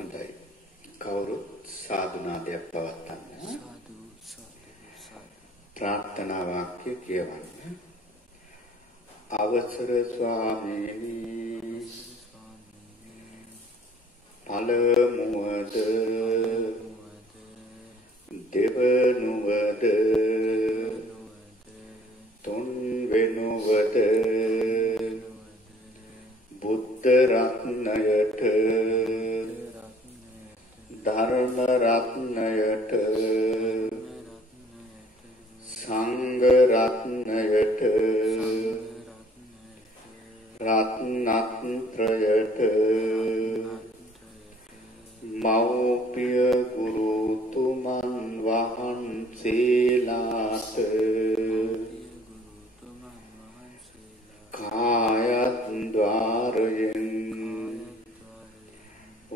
හොඳයි. කවුරුත් සාදුනාදයක් පවත්වන්න. ප්‍රාර්ථනා වාක්‍ය කියවන්න. අවසර ස්වාමීනි පළමුවද දෙවනුවද තුන්වෙනුවද බුද්ධ රත්නයට ධර්ම රත්නයට සංඝ රත්නයට රත්නත්‍රයට මෞපිය ගුරුතුමන් වහන්සේලාට කායද්්වාරයෙන්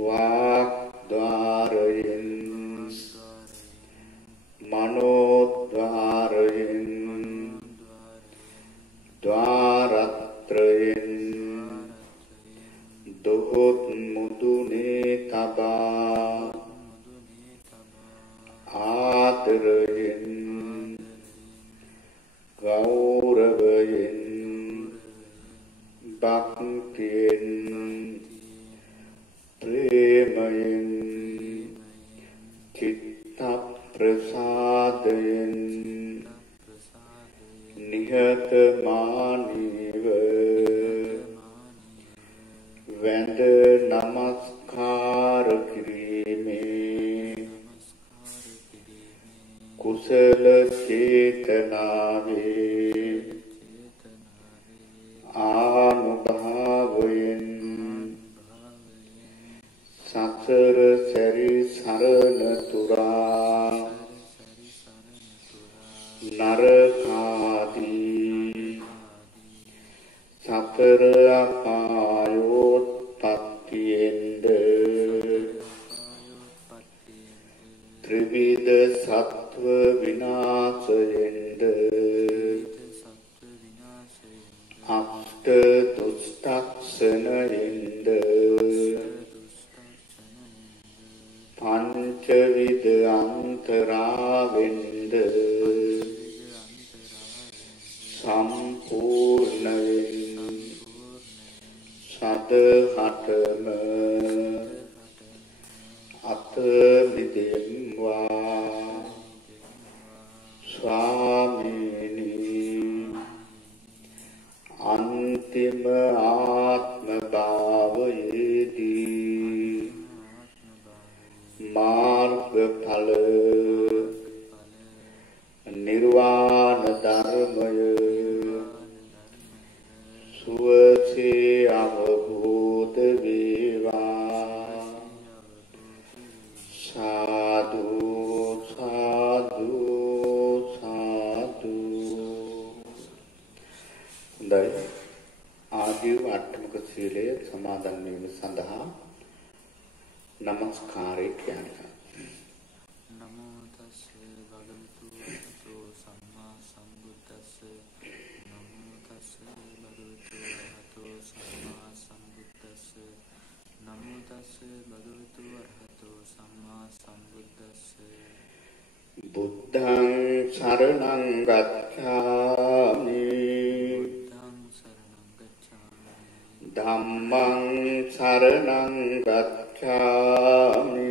වාග්ද්වාරයෙන් මනෝද්වාරයෙන් ද්වාරත්‍රයෙන් දොහොත් මුදුනේ තබා ආදරයෙන් ගෞරවයෙන් භක්තියෙන් ප්‍රේමයෙන් චිත්ත ප්‍රසාදයෙන් නිහතමානීව වැඳ නමස්කාර කිරීමේ කුසල චේතනාවේ ආනුභාවයෙන් සසර සැරි සරණ තුරා නරකාදී සතර අපායෝත්පත්තියෙන්ද ත්‍රිවිධ සත්ව විනාශයෙන්ද අෂ්ට දුෂ්ටක්ෂණයෙන්ද පංචවිධ අන්තරාවෙන්ද සම්පූර්ණයෙන් සදහටම අත මිදෙම්වා ස්වාමීනි අන්තිම ආත්ම භාවයේදී මාර්ගඵල නිර්වාණ ධර්මය සුවසේ අවබෝධ වේවා. සාදු සාදු සාදු. හොඳයි. ආදී අට්ඨමක සීලය සමාදන් වීම සඳහා නමස්කාරය කියනවා. නමෝ තස්ස භගවතු වරහතෝ සම්මා සම්බුද්දස්ස. නමෝ තස්ස භගවතු වරහතෝ සම්මා සම්බුද්දස්ස. නමෝ තස්ස භගවතු වරහතෝ සම්මා සම්බුද්දස්ස. බුද්ධං සරණං ගච්ඡාමි. ධම්මං සරණං ගච්ඡාමි.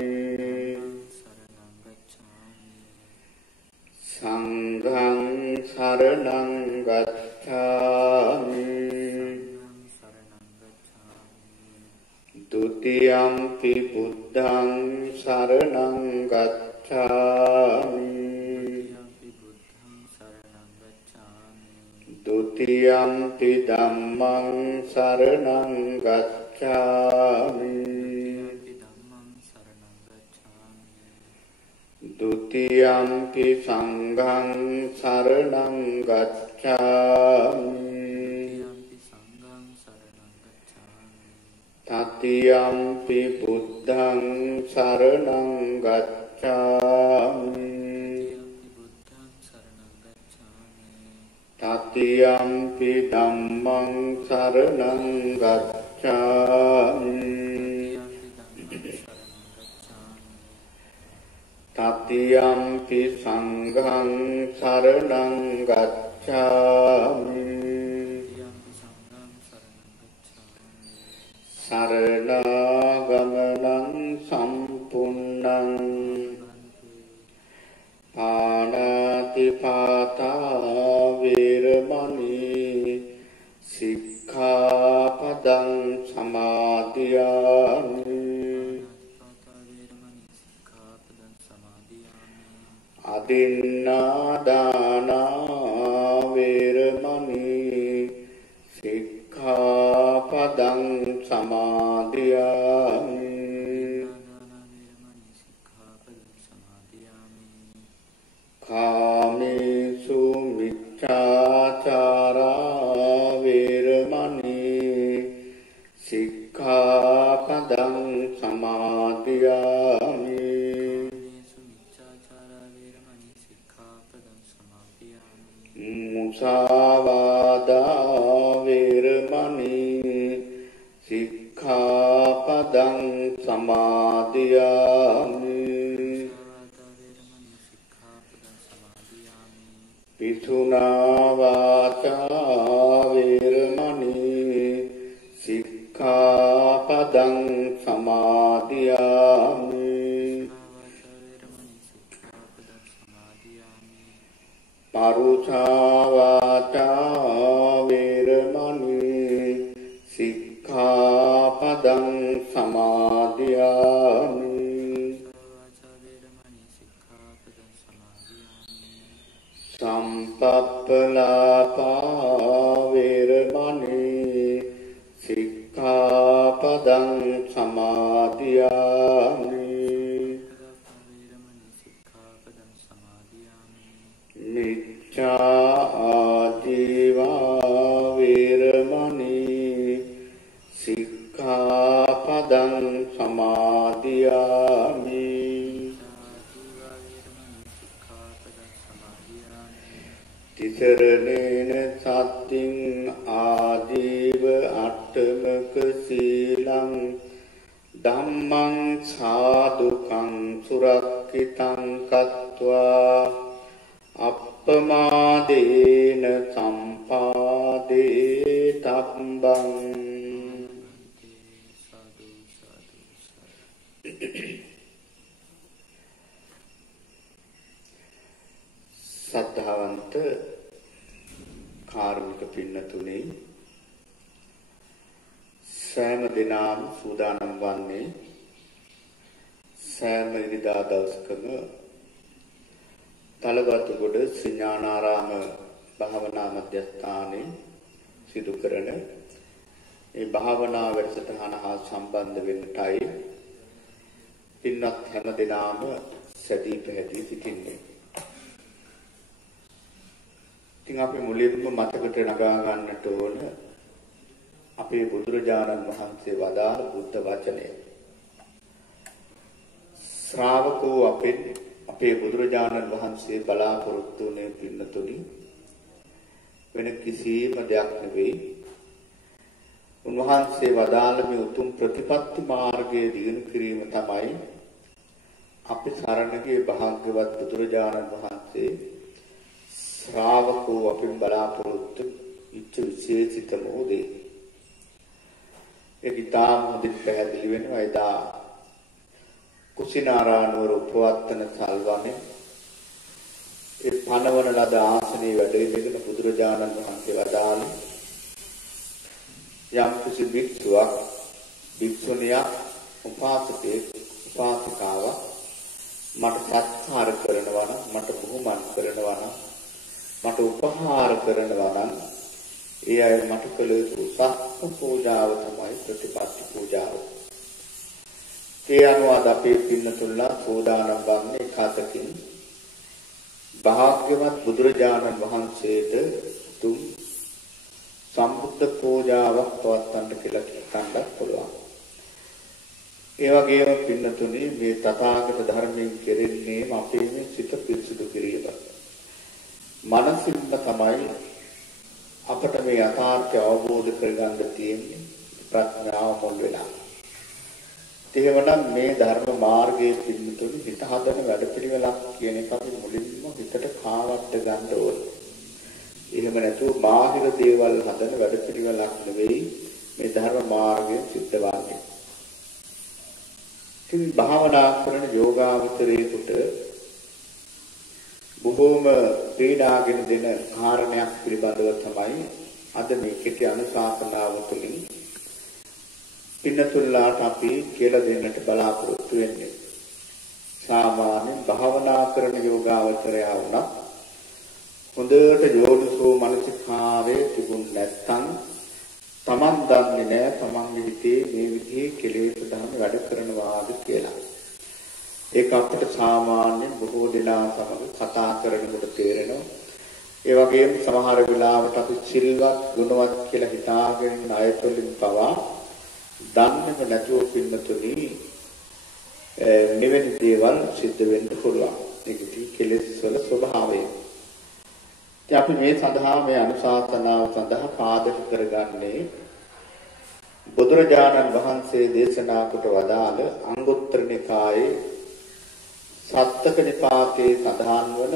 සංඝං සරණං ගච්ඡාමි. ဒုတိယံ පි බුද්ධං සරණං ගච්ඡාමි. ဒုတိယံ පි ධම්මං සරණං ගච්ඡාමි. ဒုတိယံ පි සංඝං සරණං ගච්ඡාමි. တတိယံ පි බුද්ධං සරණං ගච්ඡාමි. တတိယံ පි ධම්මං සරණං ගච්ඡාමි. තතියම්පි සංඝං සරණං ගච්ඡාමි සරණාගමනං සම්පුන්නං පාණාතිපාතා වේරමණී සික්ඛාපදං සමාදියාමි අදින්නාදානා වේරමණී සික්ඛාපදං සමාදියාමි කාමේසු මිච්ඡාචාරා වේරමණී සික්ඛාපදං සමාදියාමි මුසාවාදා වේරමණී සික්ඛාපදං සමාදියාමි පිසුනා වාචා වේරමණී සික්ඛාපදං සමාදියාමි පරුසා වාචා වේරමණී සික්ඛාපදං සමාදියාමි සම්පප්පලාපා වේරමණී සික්ඛාපදං සමාදියාමි මිච්ඡා ආජීවා වේරමණී සික්ඛාපදං සමාදියාමි තිසරණේන සත්තිං ආජීව අට්ඨමක සීලං ධම්මං සාදුකං සුරක්ඛිතං කତ୍වා අප්පමාදේන සම්පාදේ තබ්බං සද්ධාවන්ත කාර්මික පින්නතුනේ සෑම දිනම සූදානම් වන්නේ සෑම ඉරිදා දවසකම තලවතුගොඩ ශ්‍රී ඥානාරාම භාවනා මධ්‍යස්ථානයේ සිදු කරන මේ භාවනා වැඩසටහන හා සම්බන්ධ වෙන්නටයි පින්වත් හැම දිනම සැදී පැහැදී සිටින්නේ. ඉතින් අපි මුලින්ම මතකට නගා ගන්නට ඕන අපේ බුදුරජාණන් වහන්සේ වදාළ බුද්ධ වචනය. ශ්‍රාවකෝ අපේ බුදුරජාණන් වහන්සේ බලාපොරොත්තු වුණේ පින්නතුනි වෙන කිසිම දෙයක් නෙවෙයි. උන්වහන්සේ වදාළ මේ උතුම් ප්‍රතිපත්ති මාර්ගයේ දියුණු කිරීම තමයි අපි සරණගේ භාග්‍යවත් බුදුරජාණන් වහන්සේ ශ්‍රාවකෝ අපින් බලාපොරොත්තු ඉච්ඡ විශේෂිතම දේ. ඒක ඉතාම හොඳින් පැහැදිලි වෙනවා. එදා කුසිනාරානුවර උපවත්තන සල්වනේ ඒ පනවන ලද ආසනයේ වැඩ ඉඳගෙන බුදුරජාණන් වහන්සේ වදාළේ යම් කිසි භික්ෂුවක් භික්ෂුණියක් උපාසකෙක් උපාසිකාවක් මට සත්කාර කරනවා නම් මට බුහුමන් කරනවා නම් මට උපහාර කරනවා නම් ඒ අය මට කළ යුතු සත්‍ය පූජාව තමයි ප්‍රතිපත්ති පූජාව. ඒ අනුව අපේ පින්නතුල්ලා සෝදානම් වන්නේ කතකින් භාග්‍යවත් බුදුරජාණන් වහන්සේට තුන් සම්බුද්ධ පූජාවක් පවත්වන්න කියලා කියන්නත් පුළුවන්. ඒ වගේම පින්නතුනේ මේ තථාගත ධර්මයෙන් කෙරෙන්නේ අපේ මේ සිත පිරිසුදු කිරීම. මනසින්ම තමයි අපට මේ යථාර්ථය අවබෝධ කරගන්න තියෙන්නේ ප්‍රඥාව මුල් වෙලා. එහෙමනම් මේ ධර්ම මාර්ගයේ පින්නතුනේ හිතක් හදන වැඩපිළිවෙලක් කියන එක අපි මුලින්ම හිතට කාවට්ට ගන්න ඕනේ. එහෙම නැතුව බාහිර දේවල් හදන වැඩපිළිවෙලක් නෙවෙයි මේ ධර්ම මාර්ගයෙන් සිද්ධ වන්නේ. ඉතින් භාවනා කරන යෝගාවචරයේකට බොහෝම පීඩාගෙන දෙන කාරණයක් පිළිබඳව තමයි අද මේ කෙටි අනුශාසනාව තුළින් පින්නතුල්ලාට අපි කියලා දෙන්නට බලාපොරොත්තු වෙන්නේ. සාමාන්‍යයෙන් භාවනා කරන යෝගාවචරයා වුණත් හොඳට යෝනිසෝ මනසිකාරයේ තිබුණ නැත්නම් තමන් දන්නේ නැහැ තමන්ගේ හිතේ මේ විදිහේ කෙලෙස් ධර්ම වැඩ කරනවාද කියලා. ඒක අපිට සාමාන්‍යයෙන් බොහෝ දෙනා සමග කතා කරනකොට තේරෙනවා. ඒ වගේම සමහර වෙලාවට අපි සිල්වත් ගුණවත් කියලා හිතාගෙන ණයතුලින් පවා දන්නේම නැතුව පින්නතුනි මෙවැනි දේවල් සිද්ධ වෙන්න පුළුවන්. ඒක ඉතින් කෙලෙස් වල ස්වභාවය. ඉතින් අපි මේ සඳහා මේ අනුශාසනාව සඳහා පාදක කරගන්නේ බුදුරජාණන් වහන්සේ දේශනා කොට වදාළ අංගුත්තර නිකායේ සත්තක නිපාතයේ සඳහන් වන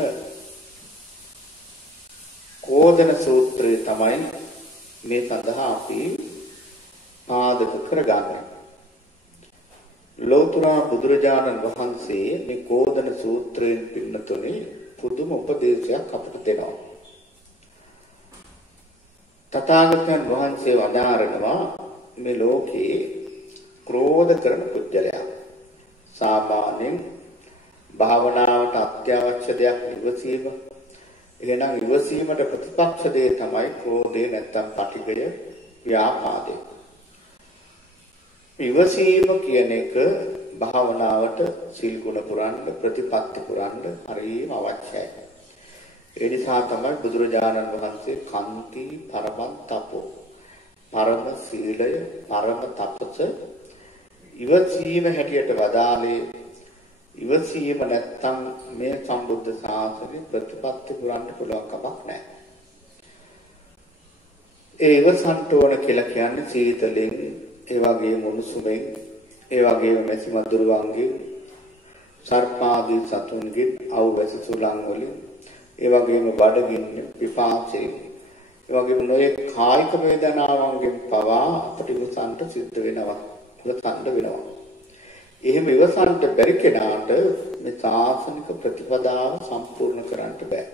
කෝදන සූත්‍රය තමයි මේ සඳහා අපි පාදක කරගන්නේ. ලෞතර බුදුරජාණන් වහන්සේ මේ කෝදන සූත්‍රයෙන් පින්නතුනේ පුදුම උපදේශයක් අපට දෙනවා. තථාගතයන් වහන්සේ වදාරනවා මේ ලෝකේ ක්‍රෝධ කරන පුද්ගලයා සාමාන්‍යයෙන් භාවනාවට අත්‍යවශ්‍ය දෙයක් ඉවසීම. එහෙනම් ඉවසීමට ප්‍රතිපක්ෂ දේ තමයි ක්‍රෝධය නැත්තම් පටිඝය ව්‍යාපාදය. ඉවසීම කියන එක භාවනාවට සිල් ගුණ පුරන්න ප්‍රතිපත්ති පුරන්න හරිම අවශ්‍යයි. ඒ නිසා තමයි බුදුරජාණන් වහන්සේ කන්ති පරමත්තපෝ පරම සීලය පරම තපස ඉවසීම හැටියට වදාළේ. ඉවසීම නැත්තම් මේ සම්බුද්ධ ශාසනය ප්‍රතිපත්ති පුරන්න පුළුවන් කමක් නැහැ. ඒ ඉවසන්ට ඕන කියලා කියන්නේ සීතලෙන්, ඒ වගේම උණුසුමෙන්, ඒ වගේම මැසි මදුරුවන්ගෙන්, සර්පාදී සතුන්ගෙන්, අවවැසි සුළං වලින්, ඒ වගේම බඩගින්න, පිපාසයෙන්, ඒ වගේම නොයෙක් කායික වේදනාවන්ගෙන් පවා අපට ඉවසන්ට සිද්ධ වෙනවා. ඉවසන්න වෙනවා. එහෙම ඉවසන්ට බැරි කෙනාට මේ සාසනික ප්‍රතිපදාව සම්පූර්ණ කරන්න බෑ.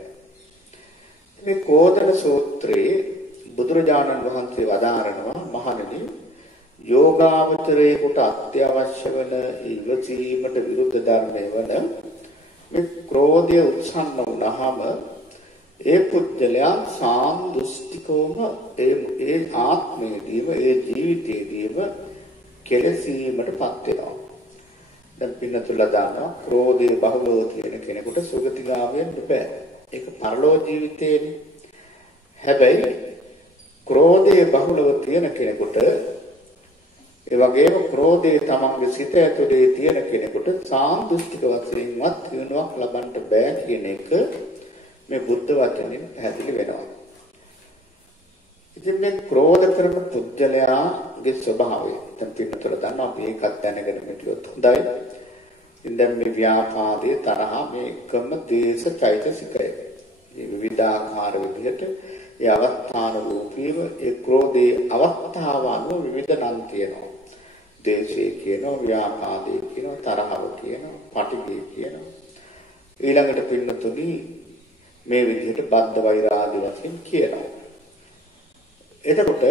මේ කෝදන සූත්‍රයේ බුදුරජාණන් වහන්සේ වදාරනවා මහණෙනි යෝගාවචරයේකට අත්‍යවශ්‍ය වන ඉවසීමට විරුද්ධ ධර්මය වන මේ ක්‍රෝධය උත්සන්න වුණාම ඒ පුද්ගලයා සාන්දෘෂ්ටිකවම ඒ ආත්මයේදීම ඒ ජීවිතයේදීම කෙලසීමටපත් වෙනවා. දැන් පින්නතුලා දානවා ක්‍රෝධයේ බහුලව තියෙන කෙනෙකුට සුගතිගාමී වෙන්න බෑ. ඒක පරලෝ ජීවිතේනේ. හැබැයි ක්‍රෝධයේ බහුලව තියෙන කෙනෙකුට ඒ වගේම ක්‍රෝධයේ තමන්ගේ සිත ඇතුලේ තියෙන කෙනෙකුට සාන්දෘෂ්ටික වශයෙන්වත් දිනුවක් ලබන්න බෑ කියන එක මේ බුද්ධ වචනයෙන් පැහැදිලි වෙනවා. ඉතින් මේ ක්‍රෝධ කරන පුද්ගලයාගේ ස්වභාවය දැන් පින්නතර දන්නවා අපි ඒකත් දැනගෙන හිටියොත් හොඳයි. ඉතින් දැන් මේ ව්‍යාපාදයේ තරහ මේ එකම දේශ චෛතසිකය. මේ විවිධාකාර විදිහට ඒ අවස්ථාන රූපීව ඒ ක්‍රෝධයේ අවස්ථාව අනුව විවිධ නම් තියෙනවා. දේශේ කියනවා, ව්‍යාපාදේ කියනවා, තරහව කියනවා, පටිඝය කියනවා. ඊළඟට පින්නතුනි මේ විදිහට බද්ධ වෛරාදී වශයෙන් කියනවා. එතකොට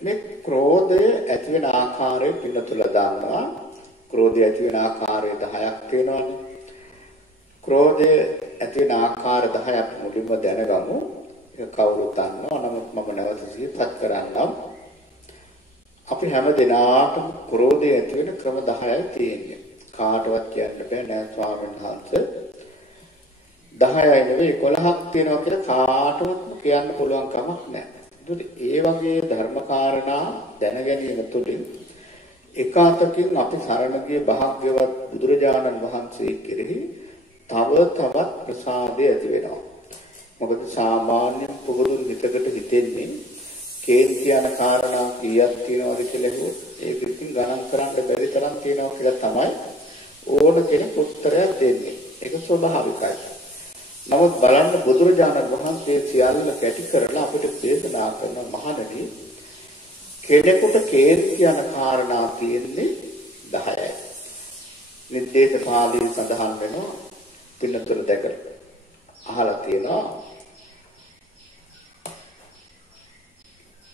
මේ ක්‍රෝධය ඇති වෙන ආකාරය පින්නතුලා දානවා. ක්‍රෝධය ඇති වෙන ආකාරය 10ක් තියෙනවානේ. ක්‍රෝධය ඇති වෙන ආකාර 10ක් මුලින්ම දැනගමු. ඒක කවුරුත් දන්නවා. නමුත් මම නැවත සිහිපත් කරන්නම්. අපි හැම දිනාටම ක්‍රෝධය ඇති වෙන ක්‍රම 10යි තියෙන්නේ. කාටවත් කියන්න බෑ නෑ ස්වාමීන් වහන්සේ 10යි නෙවෙයි 11ක් තියෙනවා කියලා කාටවත් කියන්න පුළුවන් කමක් නෑ. ඒ වගේ ධර්මකාරණා දැන ගැනීම තුළින් එක අතකින් අපි සරණ ගිය භාග්‍යවත් බුදුරජාණන් වහන්සේ කෙරෙහි තව තවත් ප්‍රසාදය ඇති වෙනවා. මොකද සාමාන්‍ය පුදුම හිතකට හිතෙන්නේ කේන්ති යන කාරණා කීයක් තියෙනවද කියලා හිතුවොත් ඒක ඉතින් ගණන් කරන්න බැරි තරම් තියෙනවා කියලා තමයි ඕන කෙනෙක් උත්තරයක් දෙන්නේ. ස්වභාවිකයි. නමුත් බලන්න බුදුරජාණන් වහන්සේ සියල්ල කැටි කරලා අපිට දේශනා කරන මහණෙනි කෙනෙකුට කේන්ති යන කාරණා තියෙන්නේ 10යි. නිර්දේශ පාළියේ සඳහන් වෙනවා පිළිතුරු දෙක අහලා තියෙනවා.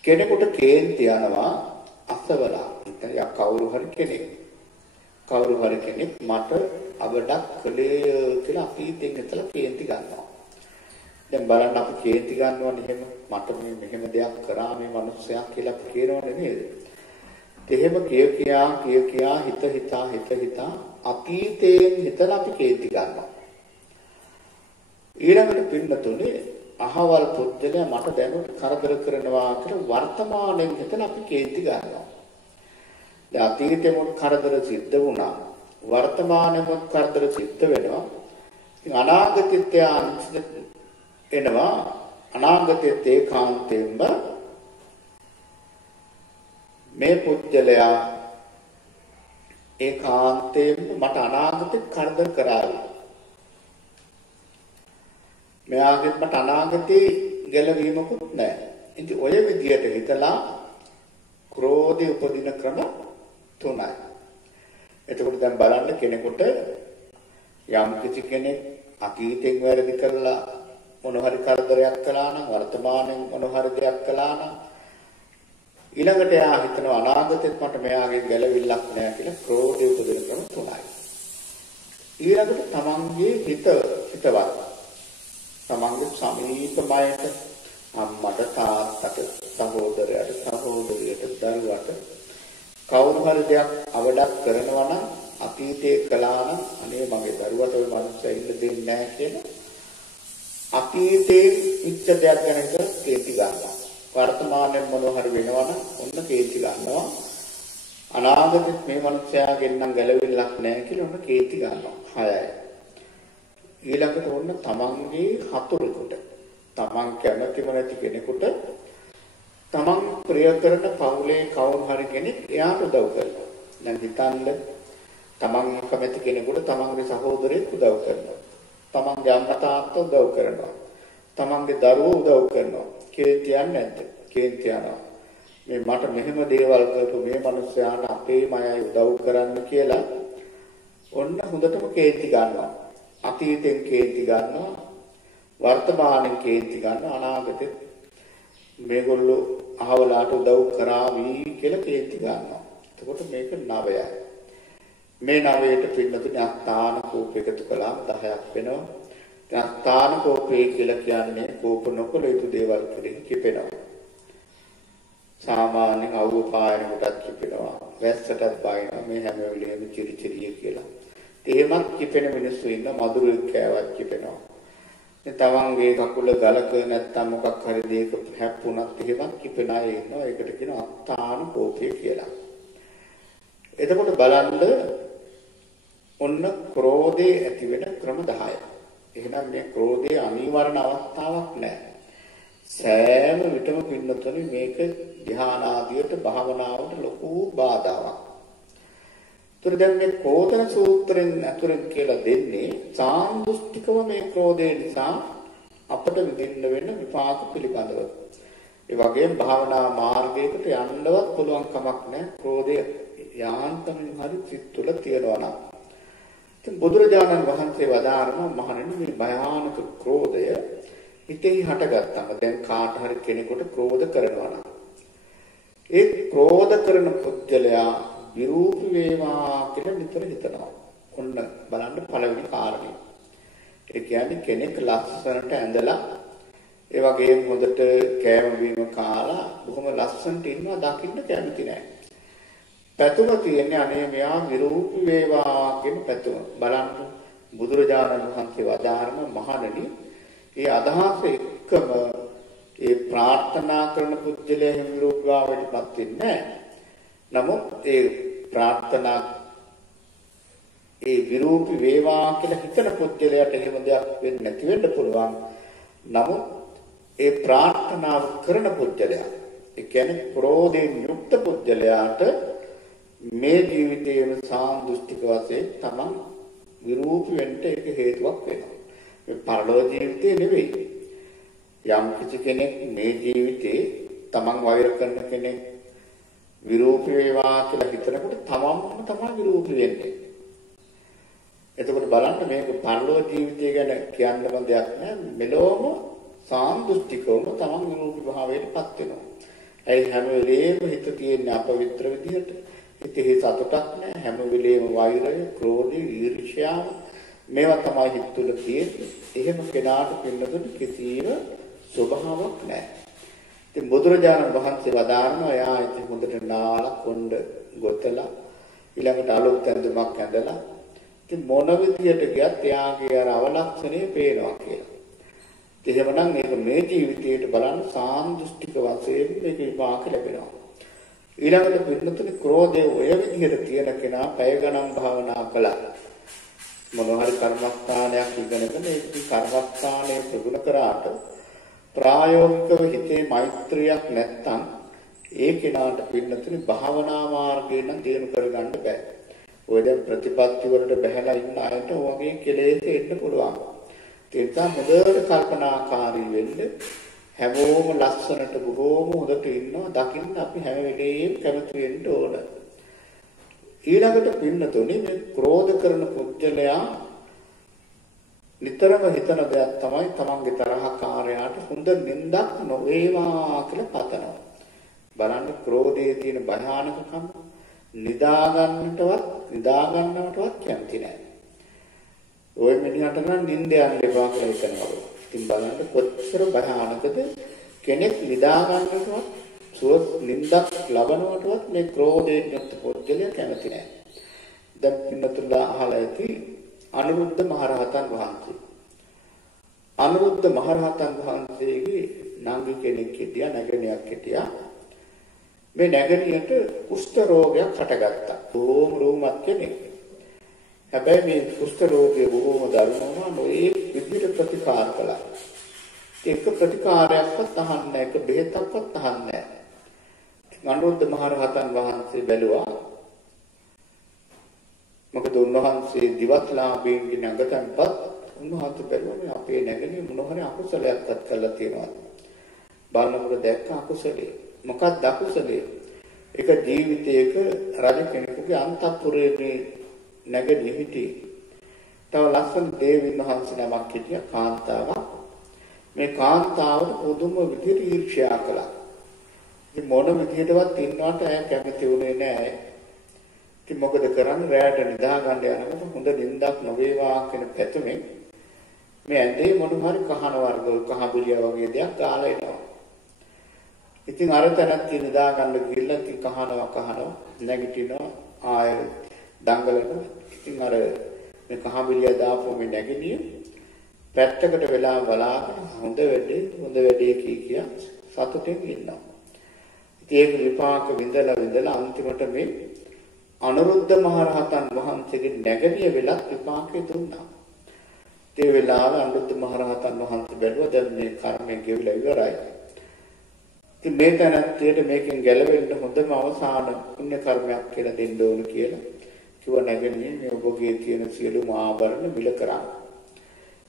කෙනෙකුට කේන්ති යනවා අසවලා. ඉතින් කවුරු හරි කෙනෙක් මට අවඩක් කළේ කියලා අතීතෙන් හිතලා කේන්ති ගන්නවා. දැන් බලන්න අපි කේන්ති ගන්නවනේ එහෙම මට මෙහෙම දෙයක් කරා මේ මිනිස්සයා කියලා අපි කියනවනේ නේද? එහෙම කියා හිතා අතීතයෙන් හිතලා අපි කේන්ති ගන්නවා. ඊළඟට පින්නතුනේ අහවල් පුද්ගලයා මට දැනුත් කරදර කරනවා කියලා වර්තමානයෙන් හිතලා අපි කේන්ති ගන්නවා. දැන් අතීතෙම කරදර සිද්ධ වුණා. වර්තමානයෙම කරදර සිද්ධ වෙනවා. ඉතින් අනාගතෙත් එනවා. අනාගතෙත් ඒකාන්තයෙන්ම මේ පුද්ගලයා ඒකාන්තයෙන්ම මට අනාගතෙත් කරදර කරාවි. මෙයාගෙත් මට අනාගතේ ගැලවීමකුත් නැහැ. ඉතින් ඔය විදියට හිතලා ක්‍රෝධය උපදින ක්‍රම 3යි. එතකොට දැන් බලන්න කෙනෙකුට යම් කිසි කෙනෙක් අතීතයෙන් වැරදි කරලා මොන හරි කරදරයක් කළා නම් වර්තමානයෙන් මොන හරි දෙයක් කළා නම් ඊළඟට එයා හිතනවා අනාගතෙත් මට මෙයාගෙන් ගැලවිල්ලක් නැහැ කියලා ක්‍රෝධය උපදින ක්‍රම 3යි. ඊළඟට තමන්ගේ හිතවත් තමන්ගේ සමීපමයට අම්මට තාත්තට සහෝදරයට සහෝදරියට දරුවට කවුරු හරි දෙයක් අවඩක් කරනවා නම් අතීතයේ කළා නම් අනේ මගේ දරුවට ওই මනුස්සයා ඉන්න දෙන්නේ නැහැ කියලා අතීතයේ ඉච්ඡ දෙයක් ගැන හිතලා කේන්ති ගන්නවා. වර්තමානයේ මොනවා හරි වෙනවා නම් ඔන්න කේන්ති ගන්නවා. අනාගතෙත් මේ මනුස්සයාගෙන් නම් ගැලවිල්ලක් නැහැ කියලා ඔන්න කේන්ති ගන්නවා. 6යි. ඊළඟට ඔන්න තමන්ගේ හතුරෙකුට තමන් කැමතිම නැති කෙනෙකුට තමන් ප්‍රිය කරන පවුලේ කවුරු හරි කෙනෙක් එයාට උදව් කරනවා. දැන් හිතන්න තමන් කැමති කෙනෙකුට තමන්ගේ සහෝදරයෙක් උදව් කරනවා. තමන්ගේ අම්මා තාත්තා උදව් කරනවා. තමන්ගේ දරුවෝ උදව් කරනවා. කේන්තියක් නැද්ද? කේන්ති යනවා. මේ මට මෙහෙම දේවල් කරපු මේ මිනිස්යාට අපේ මයයි උදව් කරන්න කියලා ඔන්න හොඳටම කේන්ති ගන්නවා. අතීතෙන් කේන්ති ගන්නවා. වර්තමානයෙන් කේන්ති ගන්නවා. අනාගතෙත් මේගොල්ලෝ අහවලාට උදව් කරાવી කියලා කේන්ති ගන්නවා. එතකොට මේක 9යි. මේ 9ට පින්නතුනේ අස්ථාන කෝප එකතු කළාම 10ක් වෙනවා. දැන් අස්ථාන කෝපේ කියලා කියන්නේ කෝප නොකළ යුතු දේවල් කෙරෙහි කිපෙනවා. සාමාන්‍යයෙන් අවුව පායන කොටත් කිපෙනවා. වැස්සටත් පායනවා. මේ හැම වෙලෙම චිරිචිරිය කියලා. එහෙමත් කිපෙන මිනිස්සු ඉන්න මధుරෙක් කෑවත් කිපෙනවා. තමන්ගේ කකුල ගලක නැත්තම් මොකක් හරි දෙයක හැප්පුණත් එහෙමත් කිපෙන අය ඉන්නවා. ඒකට කියනවා අස්ථාන කෝපය කියලා. එතකොට බලන්න ඔන්න ක්‍රෝධේ ඇති වෙන ක්‍රම 10යි. එහෙනම් මේ ක්‍රෝධයේ අනිවාර්ණ අවස්ථාවක් නැහැ. සෑම විටම පින්නතුනි මේක ධ්‍යානාදියට භාවනාවට ලොකු බාධාවක්. ඒතර දැන් මේ කෝධන සූත්‍රයෙන් අතුරෙන් කියලා දෙන්නේ සාන්දෘෂ්ටිකව මේ ක්‍රෝධය නිසා අපට විඳින්න වෙන විපාක පිළිබඳව. ඒ වගේම භාවනා මාර්ගයකට යන්නවත් පුළුවන් කමක් නැහැ. ක්‍රෝධය යාන්තමින් හරි සිත් තුළ තියනවා නම්. ඉතින් බුදුරජාණන් වහන්සේ වදාारण මහණෙනි මේ භයානක ක්‍රෝධය හිතේ හටගත්තම දැන් කාට හරි කෙනෙකුට ක්‍රෝධ කරනවා නම් ඒ ක්‍රෝධ කරන පුද්ගලයා විරූපී වේවා කියලා නිතර හිතනවා. ඔන්න බලන්න පළවෙනි කාරණය. ඒ කියන්නේ කෙනෙක් ලස්සනට ඇඳලා ඒ වගේම හොඳට කෑම බීම කාලා බොහොම ලස්සනට ඉන්නවා දකින්න කැමති නැහැ. පැතුම තියෙන්නේ අනේ මෙයා විරූපී වේවා කියන පැතුම. බලන්න බුදුරජාණන් වහන්සේ වදාारण මහණෙනි ඒ අදහස එක්කම ඒ ප්‍රාර්ථනා කරන පුද්ගලයා හිම විරූපීවටපත් වෙන්නේ නැහැ. නමුත් ඒ ප්‍රාර්ථනා ඒ විරූපී වේවා කියලා හිතන පුද්ගලයාට එහෙම දෙයක් වෙන්නේ නැති වෙන්න පුළුවන්. නමුත් ඒ ප්‍රාර්ථනාව කරන පුද්ගලයා ඒ කියන්නේ ක්‍රෝධයෙන් යුක්ත පුද්ගලයාට මේ ජීවිතයේම සාන්දෘෂ්ටික වශයෙන් තමන් විරූපී වෙන්න ඒක හේතුවක් වෙනවා. මේ පරලෝක ජීවිතේ නෙවෙයි. යම් කිසි කෙනෙක් මේ ජීවිතේ තමන් වෛර කරන කෙනෙක් විරූපී වේවා කියලා හිතනකොට තමන්ම තමයි විරූපී වෙන්නේ. එතකොට බලන්න මේක පරලෝක ජීවිතය ගැන කියන්නම දෙයක් නෑ. මෙලොවම සාන්දෘෂ්ටිකවම තමන් විරූපී භාවයටපත් වෙනවා. ඒ හැම වෙලේම හිත තියෙන අපවිත්‍ර විදිහට හිතේ සතුටක් නෑ. හැම වෙලේම වෛරය, ක්‍රෝධය, ඊර්ෂ්‍යාව මේවා තමයි හිත තුළ තියෙන්නේ. එහෙම කෙනාට පින්නතුන් කිසිම ස්වභාවයක් නෑ. ඉතින් බුදුරජාණන් වහන්සේ වදාරනවා එයා ඉතින් හොඳට නාලා කොණ්ඩ ගොතලා ඊළඟට අලුත් ඇඳුමක් ඇඳලා ඉතින් මොන විදියට ගියත් එයාගේ අර අවලක්ෂණය පේනවා කියලා. එහෙමනම් මේක මේ ජීවිතයට බලන්න සාන්දෘෂ්ටික වශයෙන් මේක විපාක ලැබෙනවා. ඊළඟට පින්නතුනි ක්‍රෝධය ඔය විදිහට තියෙන කෙනා පැය ගණන් භාවනා කළා. මොනවා හරි කර්මස්ථානයක් ඉගෙනගෙන ඒ කර්මස්ථානයේ ප්‍රගුණ කරාට ප්‍රායෝගිකව හිතේ මෛත්‍රියක් නැත්තම් ඒ කෙනාට පින්නතුනි භාවනා මාර්ගයෙන් නම් දිනු කරගන්න බෑ. ඔය දැන් ප්‍රතිපත්ති වලට බහැලා ඉන්න අයට ඔයගේ කෙලෙස් එන්න පුළුවන්. ඒ නිසා හොඳට කල්පනාකාරී වෙන්න හැමෝම ලස්සනට බොහෝම හොඳට ඉන්නවා දකින්න අපි හැම වෙලේම කැමති වෙන්න ඕන. ඊළඟට පින්නතුනි මේ ක්‍රෝධ කරන පුද්ගලයා නිතරම හිතන දෙයක් තමයි තමන්ගේ තරහකාරයාට හොඳ නින්දක් නොවේවා කියලා පතනවා. බලන්න ක්‍රෝධයේ තියෙන භයානකකම නිදා ගන්නටවත් කැමති නැහැ. ඔය මිනිහට නම් නිින්ද යන්න එපා කියලා හිතනවා. ඉතින් බලන්න කොච්චර භයානකද කෙනෙක් නිදා ගන්නටවත් සුව නිින්දක් ලබනවටවත් මේ ක්‍රෝධයෙන් යුක්ත පුද්ගලයා කැමති නැහැ. දැන් පින්නතුලා අහලා ඇති අනුරුද්ධ මහරහතන් වහන්සේ. අනුරුද්ධ මහරහතන් වහන්සේගේ නංගි කෙනෙක් හිටියා, නැගණියක් හිටියා. මේ නැගණියට කුෂ්ඨ රෝගයක් හටගත්තා. බොහොම රෝමත් කෙනෙක්. හැබැයි මේ කුෂ්ඨ රෝගය බොහොම දරුණුවා නොයේ විවිධ ප්‍රතිකාර කළා. ඒක ප්‍රතිකාරයක්වත් අහන්නේ නැහැ, ඒක බෙහෙතක්වත් අහන්නේ නැහැ. අනුරුද්ධ මහරහතන් වහන්සේ බැලුවා. මොකද උන්වහන්සේ දිවස්ලාභයෙන් නැගතන්පත් උන්වහන්සේ බැලුවා මේ අපේ නැගණිය මොන හරි අකුසලයක්වත් කළා තියෙනවා. බලනකොට දැක්ක අකුසලේ. මොකක්ද අකුසලේ? ඒක ජීවිතයක රජ කෙනෙකුගේ අන්තපුරයේ නැගණිය හිටියේ. තව ලස්සන දේවීන් වහන්සේ නමක් හිටියා කාන්තාවක්. මේ කාන්තාවට පුදුම විදිහට ඊර්ෂ්‍යා කළා. ඉතින් මොන විදිහටවත් ඉන්නවට ඇය කැමති වුණේ නැහැ. ඉතින් මොකද කරන්නේ? රැයට නිදා ගන්න යනකොට හොඳ නිින්දක් නොවේවා කියන පැතුමෙන් මේ ඇඳේ මොන හරි කහන වර්ග කහබුලියා වගේ දෙයක් ගාලා එනවා. ඉතින් අර තැනත් නිදා ගන්න ගිහිල්ලා ඉතින් කහනවා නැගිටිනවා ආය දඟලනවා. ඉතින් අර මේ කහබුලියා දාපු මේ නැගිටිය පැත්තකට වෙලා බලාගෙන හොඳ වැඩේ කිය සතුටින් ඉන්නවා. ඉතින් ඒක විපාක විඳලා අන්තිමට මේ අනුරුද්ධ මහරහතන් වහන්සේගේ නැගණිය වෙලත් විපාකේ දුන්නා. ඒ වෙලාවේ අනුරුද්ධ මහරහතන් වහන්සේ බැලුවා දැන් මේ කර්මය ගෙවිලා ඉවරයි. ඉතින් මේ තැනට මේකෙන් ගැලවෙන්න හොඳම අවසාන පුණ්‍ය කර්මයක් කියලා දෙන්න ඕන කියලා කිව්ව නැගණිය මේ ඔබගේ තියෙන සියලුම ආභරණ මිල කරා.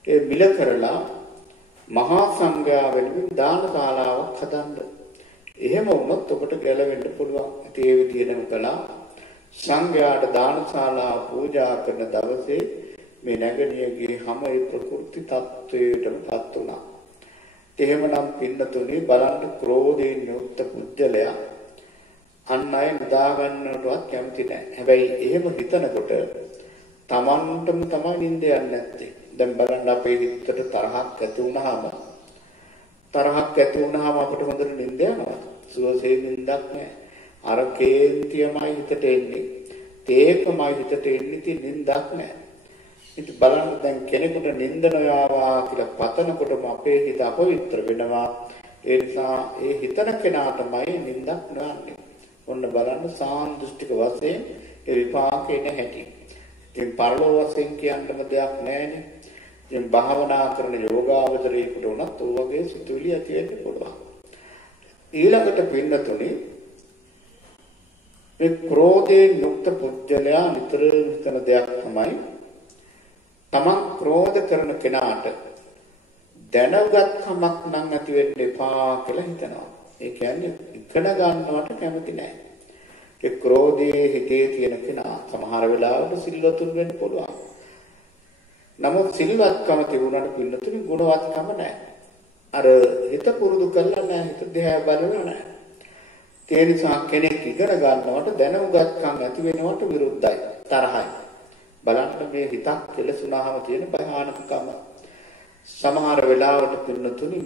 ඒ මිල කරලා මහා සංඝයා වෙනුවෙන් දාන ශාලාවක් හදන්න. එහෙම වුණොත් ඔබට ගැලවෙන්න පුළුවන්. ඒ විදිහටම කළා. සංඝයාට දානශාලා පූජා කරන දවසේ මේ නැගණියගේ හැම ප්‍රකෘති තත්වයටමපත් වුණා. එහෙමනම් පින්නතුනේ බලන්න ක්‍රෝධයෙන් යුක්ත පුජ්‍යලයා අන් අය නිදා ගන්නටවත් කැමති නැහැ. හැබැයි එහෙම හිතනකොට Tamanටම තමයි නිින්ද යන්නේ නැත්තේ. දැන් බලන්න අපේ හිතට තරහක් ඇති වුණාම අපිට හොඳට නිින්ද යනවා. සුවසේ නිින්දක් නැහැ. අර කේන්තියමයි හිතට එන්නේ. තේකමයි හිතට එන්නේ තී නිින්දක් නැහැ. ඉතින් බලන්න දැන් කෙනෙකුට නිින්ද නොයාවා කියලා පතනකොටම අපේ හිත අපවිත්‍ර වෙනවා. ඒ නිසා ඒ හිතන කෙනාටමයි නිින්දක් නොයන්නේ. ඔන්න බලන්න සාන්දෘෂ්ටික වශයෙන් ඒ විපාකේ නැහැටි. ඉතින් පරලෝ වශයෙන් කියන්නම දෙයක් නැහැනේ. ඉතින් භාවනා කරන යෝගාවචරයෙකුට උනත් ඔය වගේ සිතුවිලි ඇති වෙන්න පුළුවන්. ඊළඟට පින්නතුනේ මේ ක්‍රෝධයෙන් යුක්ත පුජ්‍යලයා නිතරම හිතන දෙයක් තමයි තමන් ක්‍රෝධ කරන කෙනාට දැනගත්කමක් නම් ඇති වෙන්න එපා කියලා හිතනවා. ඒ කියන්නේ ඉගෙන ගන්නවට කැමති නැහැ. ඒ ක්‍රෝධයේ හිතේ තියෙන කෙනා සමහර වෙලාවට සිල්වතුන් වෙන්න පුළුවන්. නමුත් සිල්වත්කම තිබුණාට පිළිතුරු ගුණවත්කම නැහැ. අර හිත පුරුදු කරලා නැහැ, හිත දිහා බලලා නැහැ. ඒ නිසා කෙනෙක් ඉගෙන ගන්නවට දැනුගත්කම් ඇති වෙනවට විරුද්ධයි. තරහයි. බලන්න මේ හිතක් කෙලසුනාම තියෙන භයානකකම. සමහර වෙලාවට පිළිතුරු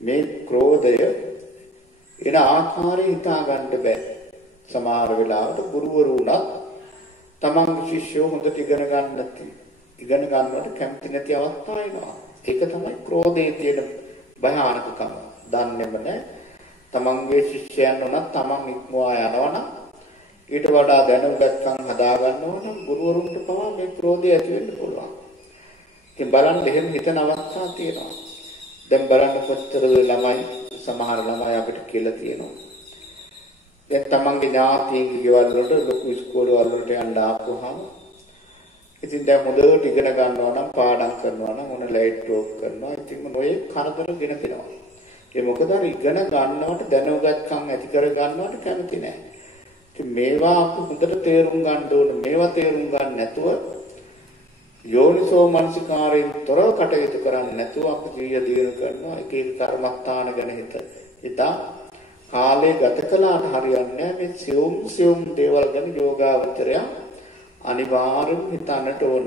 මේ ක්‍රෝධය එන ආකාරය හිතා ගන්න බෑ. සමහර වෙලාවට ගුරුවරු උනත් තමන්ගේ ශිෂ්‍යෝ හොඳට ඉගෙන ගන්නවට කැමති නැති අවස්ථා එනවා. ඒක තමයි ක්‍රෝධයේ තියෙන භයානකකම. දන්නේම නැහැ. තමන්ගේ ශිෂ්‍යයන් උනත් තමන් ඉක්මවා යනවනම් ඊට වඩා දැනුගත්කම් හදා ගන්නවා නම් ගුරුවරුන්ට පවා මේ ක්‍රෝධය ඇති වෙන්න පුළුවන්. ඉතින් බලන්න එහෙම හිතන අවස්ථා තියෙනවා. දැන් බලන්න කොච්චර ළමයි සමහර ළමයි අපිට කියලා තියෙනවා. දැන් තමන්ගේ ඥාතීන්ගේ ගෙවල් වලට ලොකු ඉස්කෝලේ වලට යන්න ආපුවාම ඉතින් දැන් මොදේට ඉගෙන ගන්නවා නම් පාඩම් කරනවා නම් මොන ලයිට් ටෝක් කරනවා. ඉතින් මොයේ කරදර ගෙන දෙනවා. ඒ මොකද අර ඉගෙන ගන්නවට දැනුගත්කම් ඇති කර ගන්නවට කැමති නැහැ. ඉතින් මේවා අපි හොඳට තේරුම් ගන්න ඕන. මේවා තේරුම් ගන්න නැතුව යෝනිසෝ මනසිකාරයෙන් තොරව කටයුතු කරන්නේ නැතුව අපි ජීය දිනු කරනවා. එක එක කර්මස්ථාන ගැන හිතා කාලේ ගත කළාට හරියන්නේ නැහැ. මේ සියුම් දේවල් ගැන යෝගාවචරය අනිවාර්යෙන් හිතන්නට ඕන.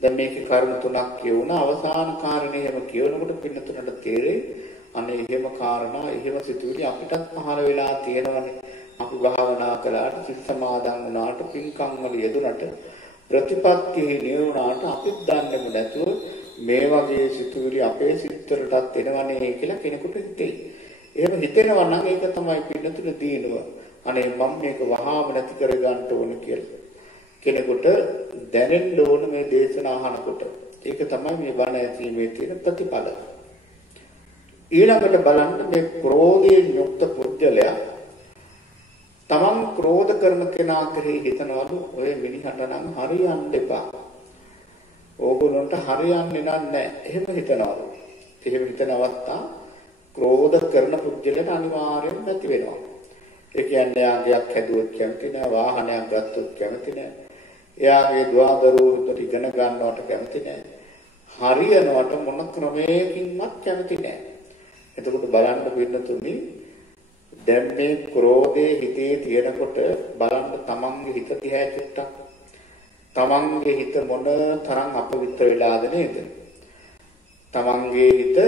දැන් මේකේ කර්ම තුනක් කියුණා. අවසාන කාරණේ එහෙම කියනකොට පින්නතුනට තේරෙයි අනේ එහෙම කාරණා එහෙම සිතුවිලි අපිටත් පහළ වෙලා තියෙනවනේ. අපි භාවනා කළාට සිත සමාදන් වුණාට පින්කම් වල යෙදුනට ප්‍රතිපත්තියේ නියුණාට අපිත් දන්නේම නැතුව මේ වගේ සිතුවිලි අපේ සිත්වලටත් එනවනේ කියලා කෙනෙකුට හිතෙයි. එහෙම හිතෙනවා නම් ඒක තමයි පින්නතුන දිනුව. අනේ මම මේක වහාම නැති කර ගන්න ඕන කියලා. කෙනෙකුට දැනෙන්න ඕන මේ දේශනා අහනකොට. ඒක තමයි මේ බණ ඇසීමේ තියෙන ප්‍රතිඵල. ඊළඟට බලන්න මේ ක්‍රෝධයෙන් යුක්ත පුද්ගලයා තමන් ක්‍රෝධ කරන කෙනා කෙරෙහි හිතනවලු ඔය මිනිහට නම් හරියන්න එපා. ඕගොල්ලන්ට හරියන්නේ නැහැ. එහෙම හිතනවලු. එහෙම හිතන අවස්ථා ක්‍රෝධ කරන පුද්ගලයාට අනිවාර්යෙන් නැති වෙනවා. ඒ කියන්නේ යාගයක් හැදුවොත් කැමති නැහැ, වාහනයක් ගත්තොත් කැමති නැහැ. එයාගේ දුවදරුවෝ ඉගෙන ගන්නවට කැමති නැහැ. හරියනවට මොන ක්‍රමයකින්වත් කැමති නැහැ. එතකොට බලන්න පින්නතුනි දැන් මේ ක්‍රෝධයේ හිතේ තියෙනකොට බලන්න තමන්ගේ හිත දිහා චුට්ටක්. තමන්ගේ හිත මොන තරම් අපවිත්‍ර වෙලාද නේද? තමන්ගේ හිත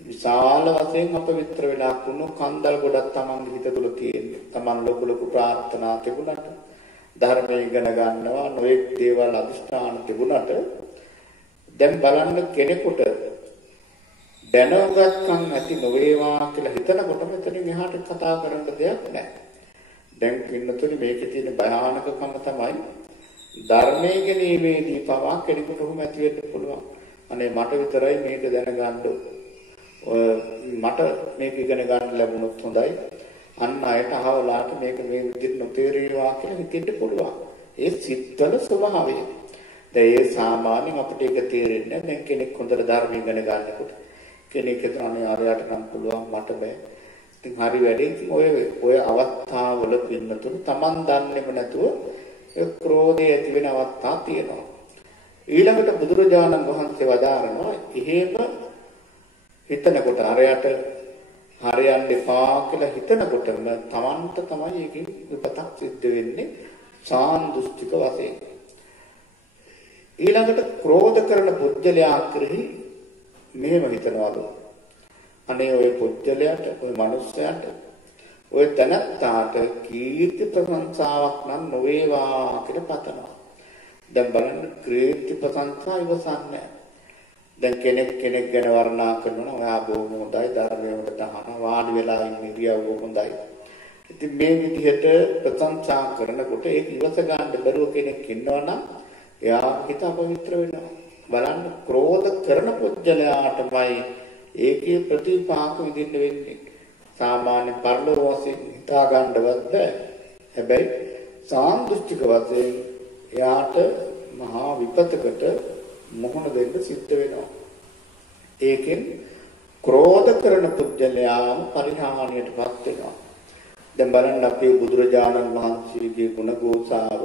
විශාල වශයෙන් අපවිත්‍ර වෙලා කුණු කන්දල් ගොඩක් තමන්ගේ හිත තුළ තියෙන්නේ. තමන් ලොකු ප්‍රාර්ථනා තිබුණාට ධර්මය ඉගෙන ගන්නවා නොඑක් දේවල් අදිෂ්ඨාන තිබුණාට දැන් බලන්න කෙනෙකුට දැනුගත්කම් ඇති නොවේවා කියලා හිතනකොට මෙතනින් එහාට කතා කරන්න දෙයක් නැහැ. දැන් පින්නතුනි මේකේ තියෙන භයානකකම තමයි ධර්මයේ ගැනීමේදී පවා කෙනෙකුට උහුම ඇති වෙන්න පුළුවන්. අනේ මට විතරයි මේක දැනගන්න මට මේක ඉගෙන ගන්න ලැබුණොත් හොඳයි. අන් අයට අහවලාට මේක මේ විදිහට නොතේරෙනවා කියලා හිතෙන්න පුළුවන්. ඒ සිත්වල ස්වභාවය. දැන් ඒ සාමාන්‍යයෙන් අපිට ඒක තේරෙන්නේ නැහැ. දැන් කෙනෙක් හොඳට ධර්ම ඉගෙන ගන්නකොට කෙනෙක් හිතන්නේ ආරයට නම් පුළුවන් මට බෑ. ඉතින් හරි වැඩේ. ඉතින් ඔය අවස්ථාවල පින්නතුණු Taman දන්නේම නැතුව ඒ ක්‍රෝධය ඇති වෙන අවස්ථා තියෙනවා. ඊළඟට බුදුරජාණන් වහන්සේ වදාරනවා එහෙම හිතනකොට ආරයට හරියන්න එපා කියලා හිතනකොටම Tamanට තමයි ඒකෙන් විපතක් සිද්ධ වෙන්නේ සාන්දෘෂ්ටික වශයෙන්. ඊළඟට ක්‍රෝධ කරන පුද්ගලයා කෙරෙහි මෙහෙම හිතනවාද අනේ ඔය පුද්ගලයාට ඔය මනුස්සයාට ඔය තනත්තාට කීර්ති ප්‍රශංසාවක් නම් නොවේවා කියලා පතනවා. දැන් බලන්න කීර්ති ප්‍රශංසා ඉවසන්නේ. දැන් කෙනෙක් ගැන වර්ණනා කරනවා ඔයා බොහොම හොඳයි ධර්මයට තහන වාඩි වෙලා ඉන්න ඉරියව්ව හොඳයි. ඉතින් මේ විදිහට ප්‍රශංසා කරනකොට ඒක ඉවස ගන්න බැරුව කෙනෙක් ඉන්නවනම් එයා හිත අපවිත්‍ර වෙනවා. බලන්න ක්‍රෝධ කරන පුද්ගලයාටමයි ඒකේ ප්‍රතිපාක විඳින්න වෙන්නේ. සාමාන්‍ය පරලෝක වශයෙන් හිතා ගන්නවත් බෑ. හැබැයි සාන්දෘෂ්ටික වශයෙන් එයාට මහා විපතකට මුහුණ දෙන්න සිද්ධ වෙනවා. ඒකෙන් ක්‍රෝධ කරන පුජ්‍යලයාම පරිහානියටපත් වෙනවා. දැන් බලන්න අපේ බුදුරජාණන් වහන්සේගේ ගුණ ගෝසාව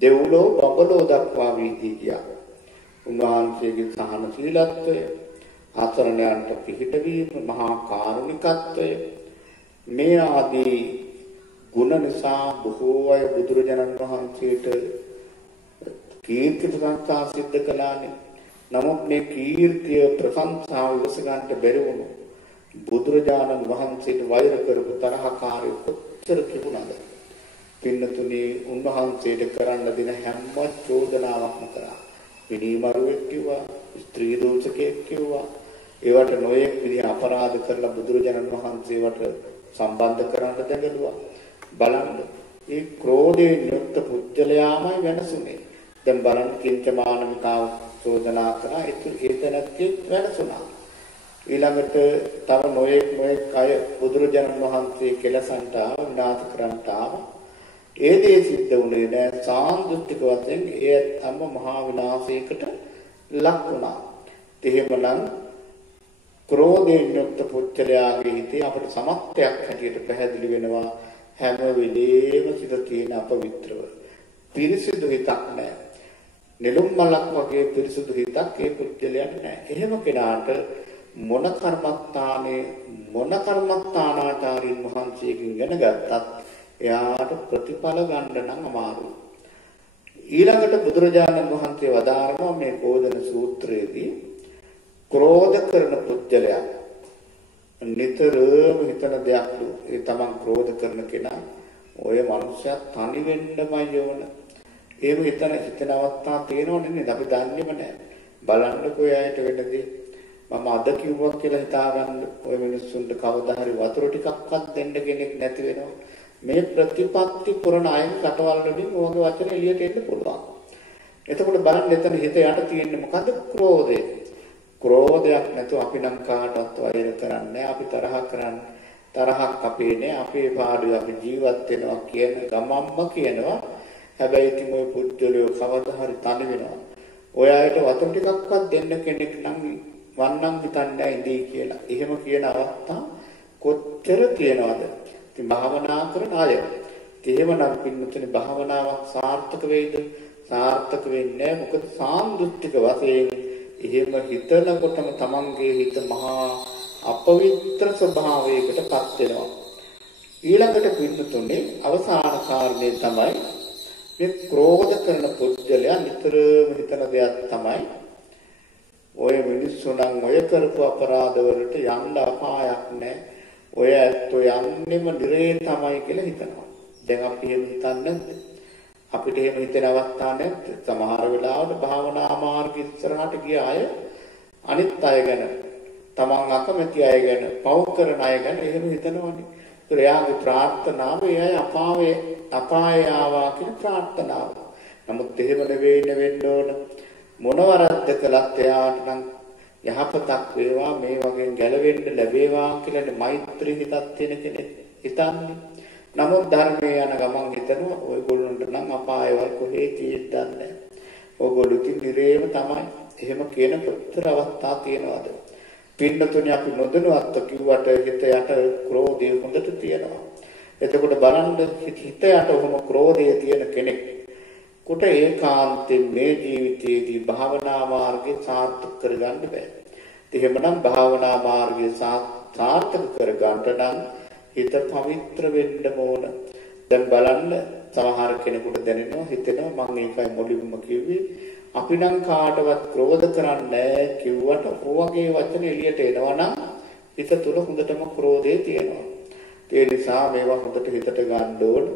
දෙව්ලෝ බඹලෝ දක්වා වීදී ගියා. උන්වහන්සේගේ සහනශීලත්වය, ආචරණයන්ට පිහිට වීම, මහා කාරුණිකත්වය මේ ආදී ගුණ නිසා බොහෝ අය බුදුරජාණන් වහන්සේට කීර්ති ප්‍රශංසා සිද්ධ කළානේ. නමුත් මේ කීර්තිය ප්‍රශංසාව ඉවස ගන්නට බැරි වුණු බුදුරජාණන් වහන්සේට වෛර කරපු තරහකාරයෝ කොච්චර තිබුණාද? පින්නතුනේ උන්වහන්සේට කරන්න දෙන හැම චෝදනාවක්ම කරා. විනීමරුවෙක් කිව්වා, ස්ත්‍රී දෝෂකයෙක් කිව්වා. ඒවට නොයෙක් විදිහ අපරාධ කරලා බුදුරජාණන් වහන්සේවට සම්බන්ධ කරන්න දැඟලුවා. බලන්න, ඒ ක්‍රෝධයෙන් යුක්ත පුජ්‍යලයාමයි වෙනසුනේ. දැන් බලන්න කිංච මානවිකාව චෝදනා කරා ඒතනත්තේ වෙනසුණා. ඊළඟට තව නොයෙක් අය බුදුරජාණන් වහන්සේ කෙලසන්ට විනාශ කරන්නට ආවා. ඒ දේ සිද්ධ වුණේ නෑ. සාන්දෘෂ්ටික වශයෙන් ඒ තම මහා විනාශයකට ලක් වුණා. එහෙමනම් ක්‍රෝධයෙන් යුක්ත පුජ්‍යලයාගේ හිතේ අපට සමත්යක් හැටියට පැහැදිලි වෙනවා හැම වෙලේම සිත තියෙන අපවිත්‍රව. පිරිසිදු හිතක් නෑ. නෙළුම් මලක් වගේ පිරිසිදු හිතක් ඒ පුජ්‍යලයන් නෑ. එහෙම කෙනාට මොන කර්මස්ථානාචාරින් වහන්සේගෙන් ඉගෙන ගත්තත් එයාට ප්‍රතිඵල ගන්න නම් අමාරුයි. ඊළඟට බුදුරජාණන් වහන්සේ වදාරනවා මේ කෝදන සූත්‍රයේදී ක්‍රෝධ කරන පුජ්‍යලයා නිතරම හිතන දෙයක්ලු. ඒ තමන් ක්‍රෝධ කරන කෙනා ඔය මනුස්සයා තනි වෙන්නමයි යවන. එහෙම හිතන අවස්ථා තියෙනවනේ නේද? අපි දන්නේම නැහැ. බලන්නකෝ එයාට වෙන්නදී මම අද කිව්වා කියලා හිතාගන්න ඔය මිනිස්සුන්ට කවදා හරි වතුර ටිකක්වත් දෙන්න කෙනෙක් නැති වෙනවා. මේ ප්‍රතිපත්ති පුරණ අය රටවල් වලින් ඕගේ වචන එළියට එන්න පුළුවන්. එතකොට බලන්න එතන හිත යට තියෙන්නේ මොකද්ද? ක්‍රෝධය. ක්‍රෝධයක් නැතුව අපි නම් කාටවත් වෛර කරන්නේ අපි තරහ කරන්නේ. තරහක් අපේ නෑ. අපේ පාඩුවේ අපි ජීවත් වෙනවා කියන ගමම්ම කියනවා. හැබැයි ඉතින් ඔය පුද්ගලයෝ කවදා හරි තනි වෙනවා. ඔය අයට වතුර ටිකක්වත් දෙන්න කෙනෙක් නම් වන්නම් හිතන්නේ ඉඳී කියලා. එහෙම කියන අවස්ථා කොච්චර තියෙනවද? ඉතින් භාවනා කරන අය. එහෙමනම් පින්නතුනේ භාවනාවක් සාර්ථක වෙයිද? සාර්ථක වෙන්නේ නැහැ. මොකද සාන්දෘෂ්ටික වශයෙන් එහෙම හිතනකොටම තමන්ගේ හිත මහා අපවිත්‍ර ස්වභාවයකටපත් වෙනවා. ඊළඟට පින්නතුනේ අවසාන කාරණේ තමයි මේ ක්‍රෝධ කරන පුද්ගලයා නිතරම හිතන දෙයක් තමයි ඔය මිනිස්සු නම් ඔය කරපු අපරාධ වලට යන්න අපායක් නැහැ. ඔය ඇත්තෝ යන්නෙම නිරේ තමයි කියලා හිතනවා. දැන් අපි එහෙම හිතන්නේ නැද්ද? අපිට එහෙම හිතෙන අවස්ථා නැද්ද? සමහර වෙලාවට භාවනා මාර්ග ඉස්සරහට ගිය අය අනිත් අය ගැන, තමන් අකමැති අය ගැන, පව් කරන අය ගැන එහෙම හිතනවනේ. ඒතර එයාගේ ප්‍රාර්ථනාව එයයි අපාය ආවා කියන ප්‍රාර්ථනාව. නමුත් එහෙම වෙන්න ඕන. මොන වරද්ද කළත් එයාට නම් යහපතක් වේවා, මේ වගේ ගැලවෙන්න ලැබේවා කියලා මෛත්‍රී හිතක් තියෙන කෙනෙක් හිතන්නේ. නමුත් ධර්මයේ යන ගමන් හිතනවා ඔයගොල්ලන්ට නම් අපායවල් කොහේ තියෙද්දන්නේ නැහැ. ඔයගොල්ලෝ ඉතින් නිරේම තමයි. එහෙම කියන පුතර අවස්ථා තියෙනවාද? පින්නතුනේ අපි නොදැනුවත්ව කිව්වට හිත යට ක්‍රෝධය හොඳට තියෙනවා. එතකොට බලන්න හිත යට ඔහොම ක්‍රෝධය තියෙන කෙනෙක් කොට ඒකාන්තයෙන් මේ ජීවිතයේදී භාවනා මාර්ගය සාර්ථක කරගන්න බෑ. එහෙමනම් භාවනා මාර්ගය සාර්ථක කරගන්නට නම් හිත පවිත්‍ර වෙන්න ඕන. දැන් බලන්න සමහර කෙනෙකුට දැනෙනවා හිතෙනවා මම ඒකයි මුලින්ම කිව්වේ අපි නම් කාටවත් ක්‍රෝධ කරන්නේ කිව්වට ඔයගේ වචන එළියට එනවා නම් හිත තුල හොඳටම ක්‍රෝධය තියෙනවා. ඒ නිසා මේවා හොඳට හිතට ගන්න ඕන.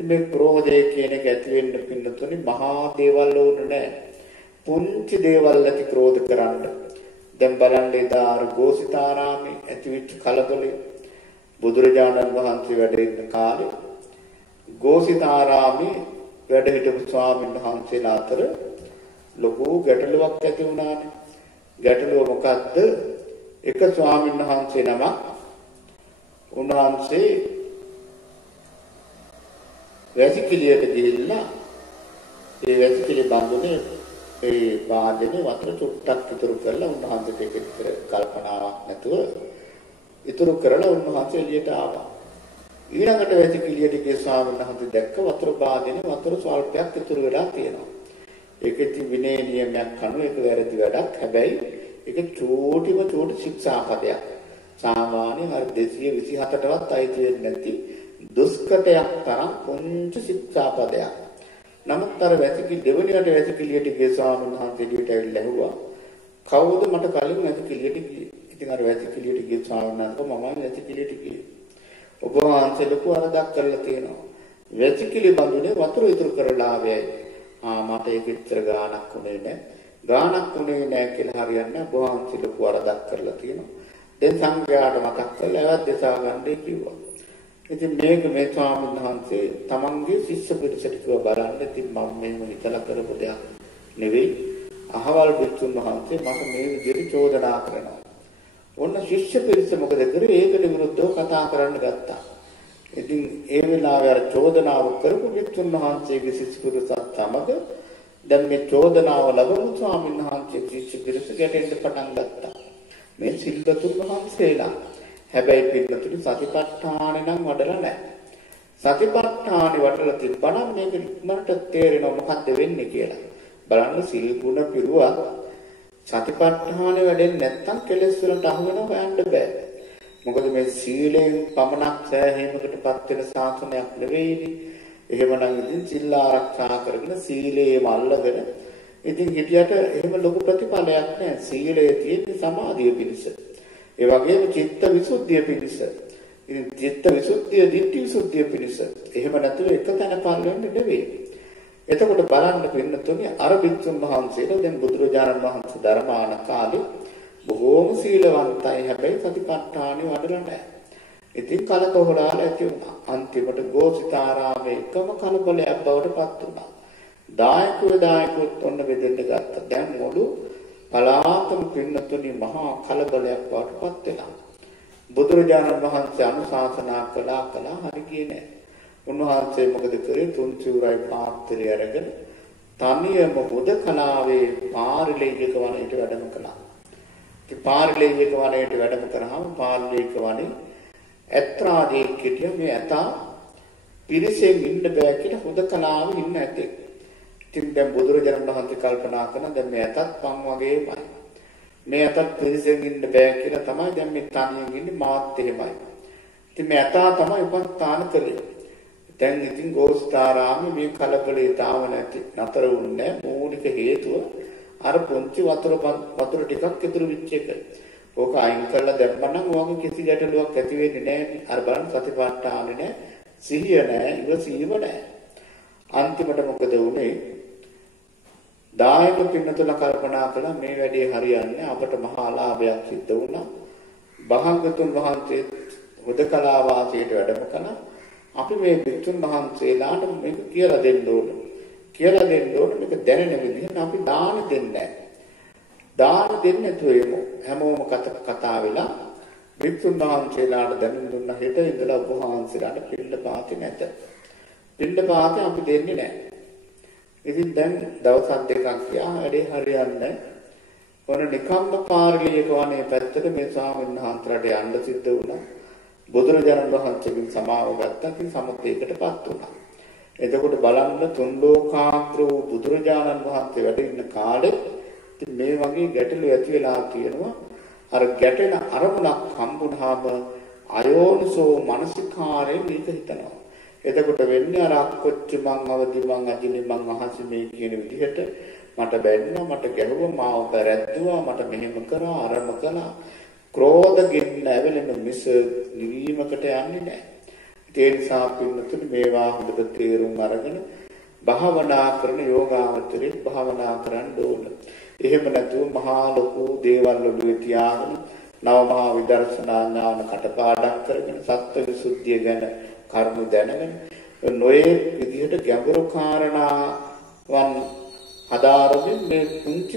මේ ක්‍රෝධය කියන එක ඇති වෙන්න පින්නතුනේ මහා දේවල් ඕන නෑ. පුංචි දේවල් ඇති ක්‍රෝධ කරන්න. දැන් බලන්න එදා ගෝසිතාරාමේ ඇතිවෙච්ච කලබලය බුදුරජාණන් වහන්සේ වැඩ ඉන්න කාලේ ගෝසිතාරාමේ වැඩ හිටපු ස්වාමීන් වහන්සේලා අතර ලොකු ගැටලුවක් ඇති වුණානේ. ගැටලුව මොකද්ද? එක ස්වාමීන් වහන්සේ නමක් උන්වහන්සේ වැසිකිළියට ගිහිල්ලා ඒ වැසිකිලි බඳුනේ ඒ වාදනේ වතුර චුට්ටක් ඉතුරු කරලා උන්වහන්සේට ඒක විතර කල්පනාවක් නැතුව ඉතුරු කරලා උන්වහන්සේ එළියට ආවා. ඊළඟට වැසිකිලියට ගිය ස්වාමීන් වහන්සේ දැක්ක වතුර වාදනේ වතුර ස්වල්පයක් ඉතුරු වෙලා තියෙනවා. ඒකෙත් විනය නියමයක් අනුව ඒක වැරදි වැඩක්. හැබැයි ඒක චූටිම චූටි ශික්ෂාපදයක්. සාමාන්‍ය හරි 227ටවත් අයිති වෙන්නේ නැති දුෂ්කරයක් තරම් පුංචි ශික්ෂාපදයක්. නමුත් අර වැසිකිලි දෙවෙනියට වැසිකිලියට ගිය ස්වාමීන් වහන්සේ එළියට ඇවිල්ලා ඇහුවා කවුද මට කලින් වැසිකිලියට ගියේ? ඉතින් අර වැසිකිලියට ගිය ස්වාමීන් වහන්සේ මම වැසිකිලියට ගියේ. ඔබ වහන්සේ ලොකු වරදක් කරලා තියෙනවා. වැසිකිලි බඳුනේ වතුර ඉතුරු කරලා ආවේයි. මට ඒක ඉතර ගාණක් උනේ නැහැ. ගාණක් උනේ නැහැ කියලා හරියන්නේ ඔබ වහන්සේ ලොකු වරදක් කරලා තියෙනවා. දැන් සංඝයාට මතක් කරලා ඒවත් දෙසා ගන්නයි කිව්වා. ඉතින් මේ ස්වාමීන් වහන්සේ තමන්ගේ ශිෂ්‍ය පිරිසට කිව්වා බලන්න ඉතින් මම මෙහෙම හිතලා කරපු දෙයක් නෙවෙයි. අහවල් භික්ෂුන් වහන්සේ මට මේ විදිහට චෝදනා කරනවා. ඔන්න ශිෂ්‍ය පිරිස මොකද කරේ? ඒකට විරුද්ධව කතා කරන්න ගත්තා. ඉතින් ඒ වෙලාවේ අර චෝදනාව කරපු භික්ෂුන් වහන්සේගේ ශිෂ්‍ය පිරිසත් සමග දැන් මේ චෝදනාව ලැබුණු ස්වාමීන් වහන්සේ ශිෂ්‍ය පිරිස ගැටෙන්න පටන් ගත්තා. මේ සිල්වතුන් වහන්සේලා හැබැයි පිළිතුරු සතිපට්ඨානෙ නම් වඩලා නැහැ. සතිපට්ඨානෙ වඩලා තිබ්බනම් මේක ඉක්මනට තේරෙනවා මොකද්ද වෙන්නේ කියලා. බලන්න සිල් ගුණ පිරුවා සතිපට්ඨානෙ වැඩෙන්නේ නැත්තම් කෙලෙස් වලට අහු වෙනව හොයන්න බෑ. මොකද මේ සීලයෙන් පමණක් සෑහීමකටපත් වෙන සාසනයක් නෙවෙයිනේ. එහෙමනම් ඉතින් සිල් ආරක්ෂා කරගෙන සීලේම අල්ලගෙන ඉතින් හිටියට එහෙම ලොකු ප්‍රතිඵලයක් නැහැ. සීලයේ තියෙන සමාධිය පිණිස. ඒ වගේම චිත්ත විසුද්ධිය පිණිස. ඉතින් චිත්ත විසුද්ධිය, ditthi විසුද්ධිය පිණිස. එහෙම නැතුව එක තැන පල් වෙන්නේ නෙවෙයි. එතකොට බලන්න පින්නතුනේ අර භික්ෂුන් වහන්සේලා දැන් බුදුරජාණන් වහන්සේ ධර්මාන කාලේ බොහෝම සීලවන්තයි. හැබැයි සතිපට්ඨානෙ වඩලා නැහැ. ඉතින් කලකොහලාල ඇති වුණා. අන්තිමට ගෝසිතාරාමේ එකම කලබලයක් බවට පත් වුණා. දායකයොත් ඔන්න බෙදෙන්න ගත්තා. දැන් මොළු පලාතම පින්නතුනි මහා කලබලයක් බවට පත් වෙනවා. බුදුරජාණන් වහන්සේ අනුශාසනා කළා හරි ගියේ නැහැ. උන්වහන්සේ මොකද කරේ? තුන් චූරයි පාත්‍රය අරගෙන තනියම හුදකලාවේ පාරිලේයක වනයේට වැඩම කළා. ඒ පාරිලේයක වනයේට වැඩම කරාම පාරිලේයක වනේ ඇත්‍රාදී කිටිය මේ ඇතා පිරිසෙන් ඉන්න බෑ කියලා හුදකලාවේ ඉන්න ඇතෙක්. ඉතින් දැන් බුදුරජාණන් වහන්සේ කල්පනා කරන දැන් මේ ඇතත් පන් වගේමයි. මේ ඇතත් පිරිසෙන් ඉන්න බෑ කියලා තමයි දැන් මේ තනියෙන් ඉන්නේ මාත් එහෙමයි. ඉතින් මේ ඇතා තමයි උපස්ථාන කළේ. දැන් ඉතින් ගෝස්තාරාමේ මේ කලබලේ තාම නැති නතර වුණේ මූලික හේතුව අර පුංචි වතුර ටිකක් ඉතුරු වෙච්ච එක. ඕක අයින් කරලා දැම්මනම් ඕක කිසි ගැටලුවක් ඇති වෙන්නේ නැහැ. අර බලන්න සතිපට්ඨානෙ නැහැ, සිහිය නැහැ, ඉවසීම නැහැ. අන්තිමට මොකද වුනේ? දායක පින්නතුල කල්පනා කළා මේ වැඩේ හරියන්නේ අපට මහා ලාභයක් සිද්ධ වුණා. භාගතුන් වහන්සේ හුදකලා වාසයට වැඩම කළා. අපි මේ භික්ෂුන් වහන්සේලාට මේක කියලා දෙන්න ඕන. මේක දැනෙන විදිහට අපි දාන දෙන්නේ නැහැ. දාන දෙන්නේ නැතුව එමු. හැමෝම කතා වෙලා භික්ෂුන් වහන්සේලාට දැනුම් දුන්න හෙට ඉඳලා ඔබ වහන්සේලාට පිළිපාති නැත. පිළිපාති අපි දෙන්නේ නැහැ. ඉතින් දැන් දවස් දෙකක් ගියා වැඩේ හරියන්නේ. ඔන්න නිකම්ම පාරිලේයක වනේ පැත්තට මේ ස්වාමීන් වහන්සේලාට යන්න සිද්ධ වුණා. බුදුරජාණන් වහන්සේගෙන් සමාව ගත්තා. ඉතින් සමුදේකටපත් වුණා. එතකොට බලන්න තුන් ලෝකාග්‍ර වූ බුදුරජාණන් වහන්සේ වැඩ ඉන්න කාලේ ඉතින් මේ වගේ ගැටලු ඇති වෙලා තියෙනවා. අර ගැටෙන අරමුණක් හම්බුනහම අයෝනිසෝ මනසිකාරයෙන් මේක හිතනවා. එතකොට වෙන්නේ අර අක්කොච්ච මං අවදි මං අජිනි මං අහසි මේ කියන විදිහට මට බැන්නා, මට ගැහුවා, මාව පැරැද්දුවා, මට මෙහෙම කරා, අරම කළා. ක්‍රෝධ ගෙන්න ඇවිලෙන මිස නිවීමකට යන්නේ නැහැ. ඒ නිසා පින්නතුනි මේවා හොඳට තේරුම් අරගෙන භාවනා කරන යෝගාවචරේ භාවනා කරන්න ඕන. එහෙම නැතුව මහා ලොකු දේවල් ඔළුවේ තියාගෙන නවමහා විදර්ශනා ඥාන කටපාඩම් කරගෙන සත්‍ය විසුද්ධිය ගැන කරුණු දැනගෙන නොයේ විදිහට ගැඹුරු කාරණාවන් හදාරමින් මේ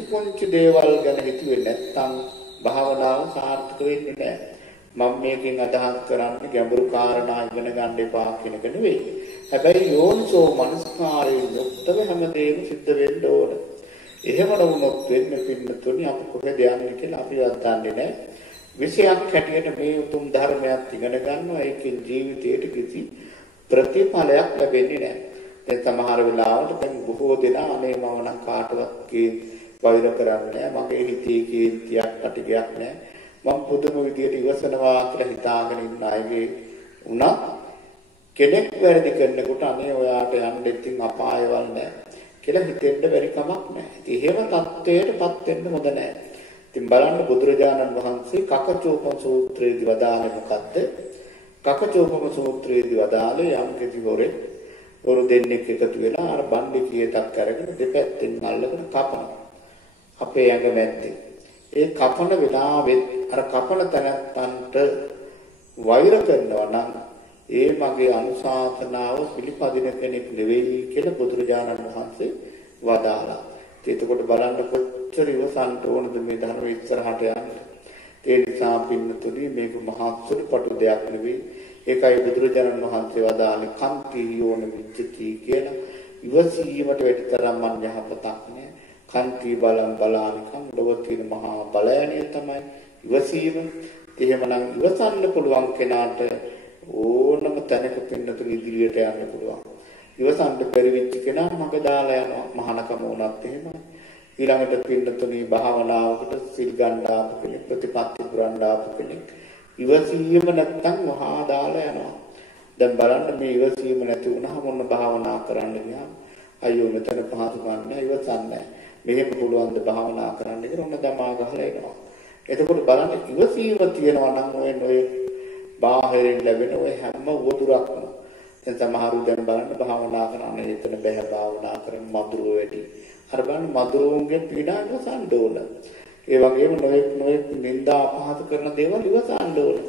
පුංචි දේවල් ගැන හිතුවේ නැත්නම් භාවනාව සාර්ථක වෙන්නේ නැහැ. මම මේකෙන් අදහස් කරන්නේ ගැඹුරු කාරණා ඉගෙන ගන්න එපා කියන එක නෙවෙයි. හැබැයි යෝනිසෝ මනස්කාරයෙන් යුක්තව හැමදේම සිද්ධ වෙන්න ඕන. එහෙම වුණොත් වෙන්නේ පින්නතුනි අපි කොහෙද යන්නේ කියලා අපිවත් දන්නේ නැහැ. විශයක් හැටියට මේ උතුම් ධර්මයක් ඉගෙන ගන්නවා ඒකෙන් ජීවිතයට කිසි ප්‍රතිඵලයක් ලැබෙන්නේ නැහැ. දැන් සමහර වෙලාවට දැන් බොහෝ දෙනා අනේ මම නම් කාටවත් වෛර කරන්නේ නැහැ. මගේ හිතේ කීර්තියක් අටිගයක් නැහැ. මම පුදුම විදියට ඉවසනවා කියලා හිතාගෙන ඉන්න අයගේ උනත් කෙනෙක් වැරදි කරනකොට අනේ ඔයාට යන්න ඉතින් අපායවල් නැහැ කියලා හිතෙන්න බැරි කමක් නැහැ. ඉතින් එහෙම தත්ත්වයටපත් වෙන්න හොඳ නැහැ. ඉතින් බලන්න බුදුරජාණන් වහන්සේ කකචෝපම සූත්‍රයේදී වදාළේ මොකද්ද? කකචෝපම සූත්‍රයේදී වදාළේ යම් කිසි හොරු දෙන්නෙක් එකතු වෙලා අර බණ්ඩේ කීයටක් අරගෙන දෙපැත්තෙන් අල්ලගෙන කපනවා. අපේ ඇඟ මැද්දේ. ඒ කපන වෙලාවෙත් අර කපන තැනත්තන්ට වෛර කරනවා නම් ඒ මගේ අනුශාසනාව පිළිපදින කෙනෙක් නෙවෙයි කියලා බුදුරජාණන් වහන්සේ වදාළා. එතකොට බලන්න කොච්චර ඉවසන්න ඕනද මේ ධර්ම ඉස්සරහට යන්න. ඒ නිසා පින්නතුනි මේක මහා සුළුපටු දෙයක් නෙවෙයි. ඒකයි බුදුරජාණන් වහන්සේ වදාළේ කන්ති යෝන විච්චති කියලා. ඉවසීමට වැඩිතරම් මන් යහපතක් නෑ. කන්ති බලම් බලානිකම් ලොව තියෙන මහා බලයණය තමයි ඉවසීම. එහෙමනම් ඉවසන්න පුළුවන් කෙනාට ඕනම තැනක පින්නතුනි ඉදිරියට යන්න පුළුවන්. ඉවසන්න බැරි වෙච්ච කෙනා මග දාලා යනවා. මහානකම වුණත් එහෙමයි. ඊළඟට පින්නතුනි භාවනාවකට සිල් ගන්න ආපු කෙනෙක් ප්‍රතිපත්ති පුරන්න ආපු කෙනෙක් ඉවසීම නැත්තම් මහා දාලා යනවා. දැන් බලන්න මේ ඉවසීම නැති වුණාම මොන භාවනා කරන්න ගියාම අයියෝ මෙතන පහසු ගන්න ඉවසන්නේ. මෙහෙම පුළුවන් ද භාවනා කරන්න කියලා ඔන්න දමා ගහලා එනවා. එතකොට බලන්න ඉවසීම තියෙනවා නම් ඔය බාහිරින් ලැබෙන ඔය හැම වදුරක්ම දැන් සමහරු දැන් බලන්න භාවනා කරන්නේ එතන බෑ භාවනා කරන මధుරව වැඩි. අර බලන්න මధుරෝන්ගේ පීඩා ඉවසන්න ඕන. ඒ වගේම නොයෙක් නිന്ദා අපහාස කරන දේවල් ඉවසන්න ඕන.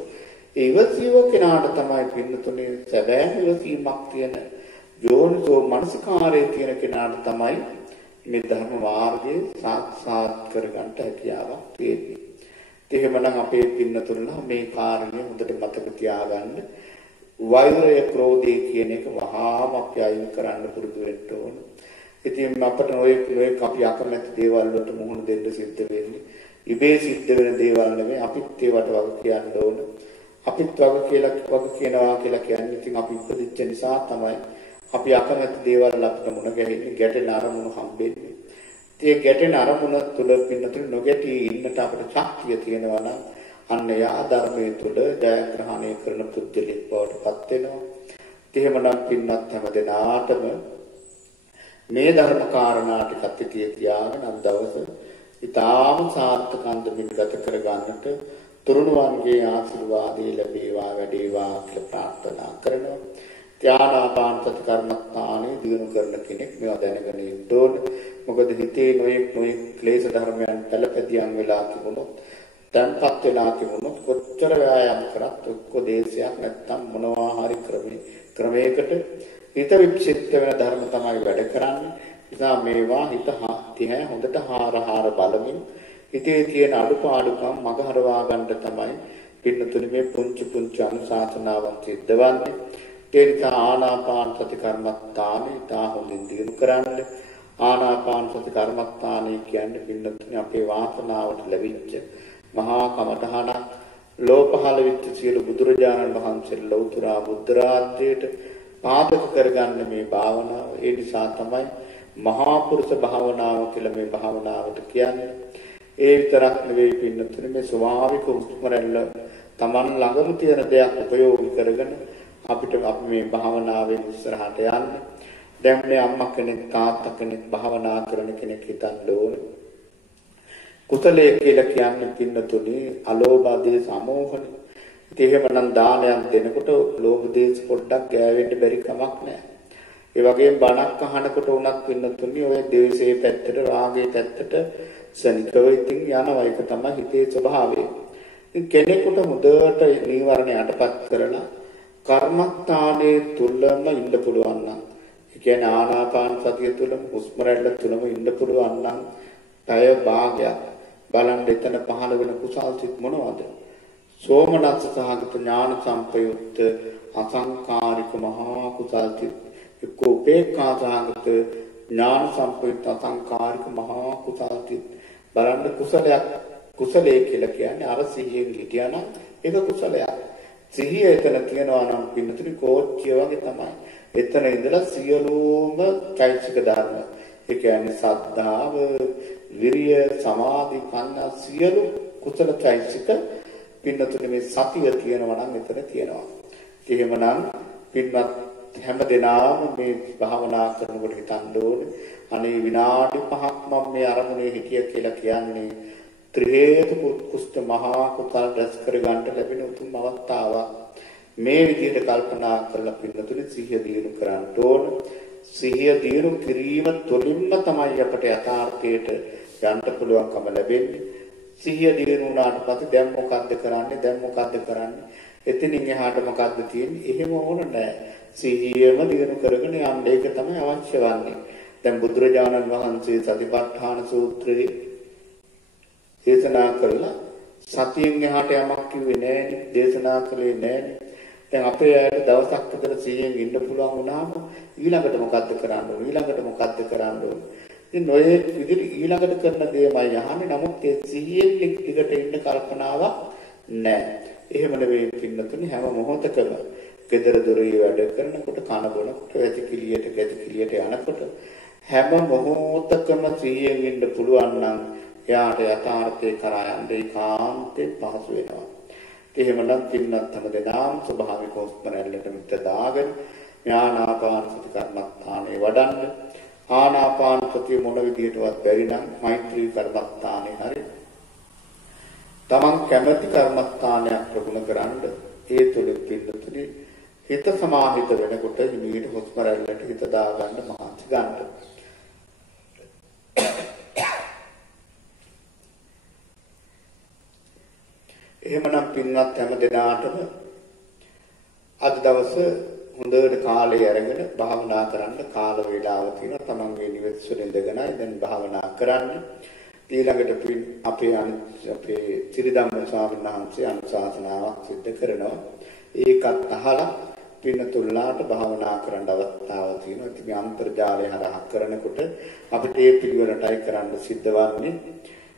ඒ ඉවසීම කෙනාට තමයි පින්නතුනේ සැබෑම ඉවසීමක් තියෙන යෝනිසෝ මනසිකාරයේ තියෙන කෙනාට තමයි මේ ධර්ම මාර්ගයේ සාක්ෂාත් කරගන්න හැකියාවක් තියෙන්නේ. එහෙමනම් අපේ පින්නතුන්ලා මේ කාරණේ හොඳට මතක තියාගන්න. වෛරය ක්‍රෝධය කියන එක වහාම අපි අයින් කරන්න පුරුදු වෙන්න ඕන. ඉතින් අපට නොයෙක් අපි අකමැති දේවල් වලට මුහුණ දෙන්න සිද්ධ වෙන්නේ. ඉබේ සිද්ධ වෙන දේවල් නෙමෙයි අපිත් ඒවට වග කියන්න ඕන. අපිත් වග කියනවා කියලා කියන්නේ ඉතින් අපි ඉපදිච්ච නිසා තමයි අපි අකමැති දේවල් අපිට මුණ ගැහෙන්නේ ගැටෙන අරමුණු හම්බෙන්නේ. ඒ ගැටෙන අරමුණ තුල පින්නතුනේ නොගැටී ඉන්නට අපිට ශක්තිය තියෙනවා නම් අන්න යා ධර්මයේ තුල ජයග්‍රහණය කරන පුද්ගලෙක් බවට පත් වෙනවා. එහෙමනම් පින්නත් හැමදෙනාටම මේ ධර්ම කාරණා ටිකත් පිටියේ තියාගෙන අද දවසේ ඊටාම සාර්ථක අන්දමින් ගත කර ගන්නට තුරුණුවන්ගේ ආශිර්වාදය ලැබේවා වැඩේවා කියලා ප්‍රාර්ථනා කරනවා. ධානාපාන සති කර්මස්ථානේ දිනු කරන කෙනෙක් මේවා දැනගෙන ඉන්න ඕන. මොකද හිතේ නොයෙක් ක්ලේශ ධර්මයන් පළපැදියම් වෙලා තිබුණොත් තන්පත් වෙලා තිබුණොත් කොච්චර ව්‍යායාම කරත් එක්ක දේශයක් නැත්තම් මොනවා හරි ක්‍රමයකට හිත වික්ෂිප්ත වෙන ධර්ම තමයි වැඩ කරන්නේ. නිසා මේවා හිත තිහැ හොඳට හාර බලමින් හිතේ තියෙන අඩුපාඩුකම් මගහරවා ගන්න තමයි පින්නතුනි මේ පුංචි අනුශාසනාවන් සිද්ධවන්නේ. ඒ නිසා ආනාපාන සති කර්මස්ථානේ තා හොඳින් දිනු කරන්න. ආනාපාන සති කර්මස්ථානේ කියන්නේ පින්නතුනි අපේ වාසනාවට ලැබිච්ච මහා කමඨහන ලෝපහල විච්ච සියලු බුදුරජාණන් වහන්සේලා ලෞතර බුද්ධ රාජ්‍යයට පාදක කරගන්න මේ භාවනාව. ඒ නිසා තමයි මහා පුරුෂ භාවනාව කියලා මේ භාවනාවට කියන්නේ. ඒ විතරක් නෙවෙයි පින්නතුනේ මේ ස්වාභාවික හුස්ම රැල්ල Taman ළඟම තියෙන දෙයක් උපයෝගී කරගෙන අපිට අපි මේ භාවනාවෙන් ඉස්සරහට යන්න. දැන් මේ අම්මා කෙනෙක් තාත්තා කෙනෙක් භාවනා කරන කෙනෙක් හිතන්න ඕන. කුසලයේ කියලා කියන්නේ පින්නතුනේ අලෝභ දේශ සමෝහන. එහෙමනම් දානයක් දෙනකොට ලෝභ දේශ පොඩ්ඩක් ගෑවෙන්න බැරි කමක් නැහැ. ඒ වගේම බණක් අහනකොට උනත් පින්නතුනේ ඔය ද්වේෂයේ පැත්තට රාගයේ පැත්තට සනිකව ඉතින් යනවා. ඒක තමයි හිතේ ස්වභාවය. ඉතින් කෙනෙකුට මුදවට නීවරණ යටපත් කරලා කර්මස්ථානයේ තුලම ඉන්න පුළුවන් නම් ඒ කියන්නේ ආනාපාන සතිය තුලම හුස්ම රැල්ල තුලම ඉන්න පුළුවන් නම් පැය භාගයක් බලන්න එතන පහළ වෙන කුසල් සිත් මොනවද? සෝමනස්ස සහගත ඥාන සම්පයුක්ත අසංකාරික මහා කුසල් චිත්ත එක්ක උපේක්ඛා සහගත ඥාන සම්පයුක්ත අසංකාරික මහා කුසල් චිත්ත බලන්න කුසලයේ කියලා කියන්නේ අර සිහියෙන් හිටියානම් ඒක කුසලයක්. සිහිය එතන තියනවා නම් පින්නතුනි කෝච්චිය වගේ තමයි. එතන ඉඳලා සියලුම චෛතසික ධර්ම ඒ කියන්නේ සද්ධාව, විරිය, සමාධි, ප්‍රඥා සියලු කුසල චෛතසික පින්නතුනි මේ සතිය තියෙනවා නම් එතන තියෙනවා. එහෙමනම් පින්වත් හැම දිනම මේ භාවනා කරනකොට හිතන්න ඕනේ අනේ විනාඩි 5ක් මම මේ අරමුණේ හිටිය කියලා කියන්නේ ත්‍රි හේතු කුෂ්ඨ මහා කුසල රැස් කර ගන්නට ලැබෙන උතුම් අවස්ථාවක්. මේ විදිහට කල්පනා කරලා පින්නතුනි සිහිය දිනු කරන්න ඕන. සිහිය දිනු කිරීම තුළින්ම තමයි අපට යථාර්ථයට යන්න පුළුවන්කම ලැබෙන්නේ. සිහිය දිනු වුණාට පස්සේ දැන් මොකද්ද කරන්නේ? එතනින් එහාට මොකද්ද තියෙන්නේ? එහෙම ඕන නැහැ. සිහියම දිනු කරගෙන යන්න ඒක තමයි අවශ්‍ය වන්නේ. දැන් බුදුරජාණන් වහන්සේ සතිපට්ඨාන සූත්‍රයේ දේශනා කළා සතියෙන් එහාට යමක් කිව්වේ නෑනේ, දේශනා කළේ නෑනේ. දැන් අපේ අයට දවසක් විතර සිහියෙන් ඉන්න පුළුවන් වුණාම ඊළඟට මොකද්ද කරන්න ඕනේ? ඉතින් ඔය විදිහට ඊළඟට කරන දේමයි අහන්නේ. නමුත් ඒ සිහියෙන් ටිකට ඉන්න කල්පනාවක් නැහැ. එහෙම නෙවෙයි පින්නතුනි හැම මොහොතකම gedara dore වැඩ කරනකොට කන බොනකොට වැසිකිළියට යනකොට හැම මොහොතකම සිහියෙන් ඉන්න පුළුවන් නම් එයාට යථාර්ථේ කරා යන්න ඒකාන්තයෙන් පහසු වෙනවා. එහෙමනම් පින්නත් හැම දෙනාම ස්වභාවික හොස්පරැල්ලට මිට දාගෙන ඥානාපාන සති කර්මස්ථානේ වඩන්න. ආනාපාන සතිය මොන විදිහටවත් බැරි නම් මෛත්‍රී කර්මස්ථානේ හරි තමන් කැමැති කර්මස්ථානයක් ප්‍රගුණ කරන්න. ඒ තුලින් පින්නතුනි හිත සමාහිත වෙනකොට හිමීට හොස්පරැල්ලට හිත දාගන්න මහන්සි ගන්න. එහෙමනම් පින්වත් හැම දිනාටම අද දවසේ හොඳට කාලය අරගෙන භාවනා කරන්න කාල වේලාව තියෙනවා. තමන්ගේ නිවෙස් වල ඉඳගෙනයි දැන් භාවනා කරන්න. ඊළඟට අපේ ත්‍රිධම්ම ස්වාමීන් වහන්සේ අනුශාසනාවක් සිදු කරනවා. ඒකත් අහලා පින්නතුල්ලාට භාවනා කරන්න අවස්ථාව තියෙනවා. ඉතින් මේ අන්තර්ජාලය හරහා කරනකොට අපිට මේ පිළිවෙලටයි කරන්න සිද්ධ වන්නේ.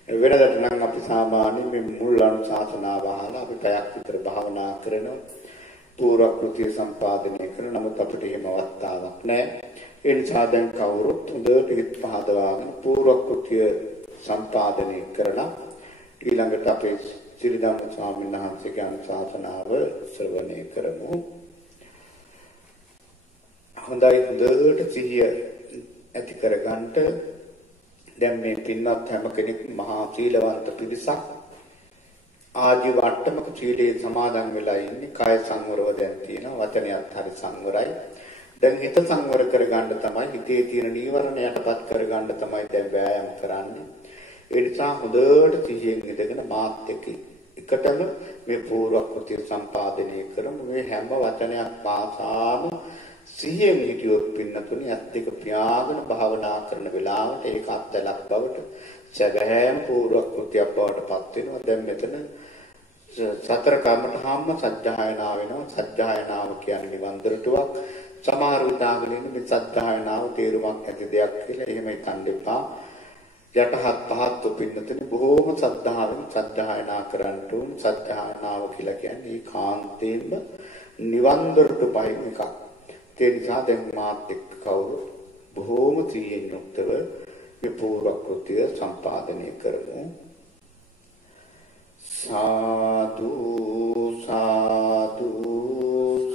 වෙනදට නම් අපි සාමාන්‍යයෙන් මේ මුල් අනුශාසනාව අහලා අපි පැයක් විතර භාවනා කරනවා. පූර්ව කෘත්‍ය සම්පාදනය කරන නමුත් අපිට එහෙම අවස්ථාවක් නැහැ. ඒ නිසා දැන් කවුරුත් හොඳට හිත පහදවාගෙන පූර්ව කෘත්‍ය සම්පාදනය කරලා ඊළඟට අපේ ත්‍රිධම්ම ස්වාමීන් වහන්සේගේ අනුශාසනාව ශ්‍රවණය කරමු. හොඳට සිහිය ඇති කරගන්නට දැන් මේ පින්වත් හැම කෙනෙක්ම මහා සීලවන්ත පිරිසක් ආදි වට්ටමක සීලේ සමාදන් වෙලා ඉන්නේ. කාය සංවරව දැන් තියෙනවා. වචනයත් හරි සංවරයි. දැන් හිත සංවර කරගන්න තමයි හිතේ තියෙන නීවරණ යටපත් කරගන්න තමයි දැන් වෑයම් කරන්නේ. ඒ නිසා හොඳට සිහියෙන් ඉඳගෙන මාත් එක්ක එකටම මේ පූර්ව කෘත්‍ය සම්පාදනය කරමු. මේ හැම වචනයක් පාසාම සිහියෙන් හිටියොත් පින්නතුනි අත් දෙක පියාගෙන භාවනා කරන වෙලාවට ඒක අත්දැකක් බවට සැබෑම පූර්ව කෘත්‍යයක් බවට පත් වෙනවා. දැන් මෙතන සතර කර්මඨාම්ම සත්‍යයනා වෙනවා. සත්‍යයනාව කියන්නේ නිවන් දොරටුවක්. සමහර විටාගෙන මේ සත්‍යයනාව තේරුමක් ඇති දෙයක් කියලා එහෙම හිතන්න එපා. යටහත් පහත් පින්නතුනි බොහෝම සද්ධාවෙන් සත්‍යයනා කරන්න උන්. සත්‍යයනාව කියලා කියන්නේ කාන්තේම නිවන් දොරටු පහින් එකක්. ඒ නිසා දැන් මාත් එක්ක කවුරු බොහෝම සිහියෙන් යුක්තව මේ පූර්ව කෘත්‍ය සම්පාදනය කරමු. සාදු සාදු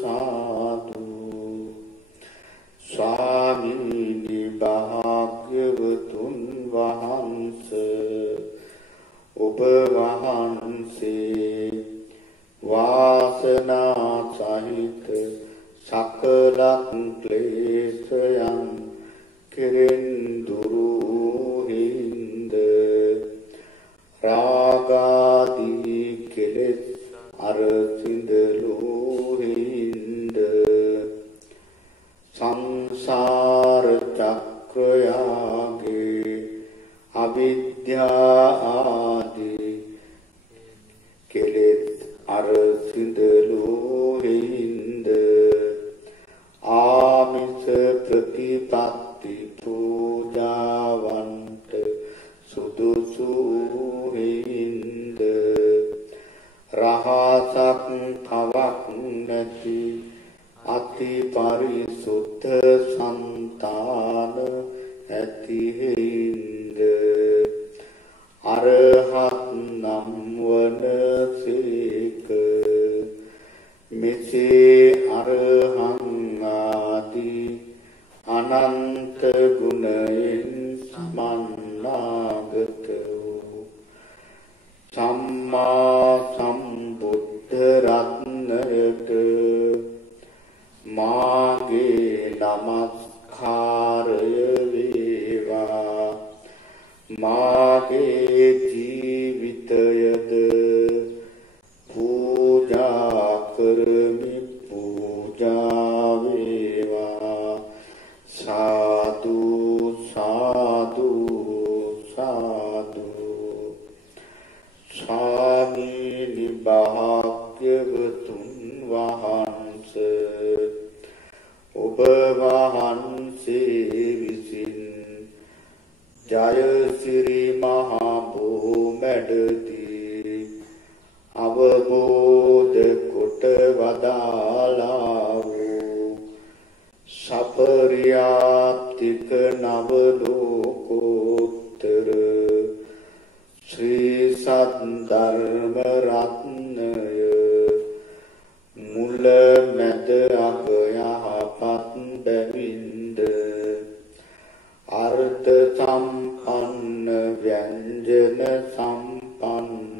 සාදු ස්වාමීනි භාග්‍යවතුන් වහන්සේ ඔබ වහන්සේ වාසනා සහිත සකල ක්ලේශයන් කෙරෙන් දුරු හිඳ රාගාදී කෙලෙස් අරසින්දලෝ හිඳ සංසාර චක්‍රයාගේ අවිද්‍යා ආදී කෙලෙස් අර සුහින්ද රහසක් තවක් නැති අති පරිසුද්ධ සන්තාන ඇති හේින්ද අරහත් නම් වනසේක මෙසේ අරහං ආදී අනන්ත ගුණයෙන් සමන්නාගත වූ සම්මා සම්බුද්ධ රත්නයට මාගේ නමස්කාරය වේවා මාගේ ජීවිතයද පූජා කරමි පූජා වේවා සාදු සාදු සාදු ස්වාමීනි භාග්‍යවතුන් වහන්සේ ඔබ වහන්සේ විසින් ජයසිරි මහා භූමැඩදී අවබෝධ කොට වදාලා වූ සපරියාප්තික නව ලෝකෝත්තර ශ්‍රී සද්ධර්ම රත්නය මුල මැද අග යහපත් බැවින්ද අර්ථ සම්පන්න ව්‍යංජන සම්පන්න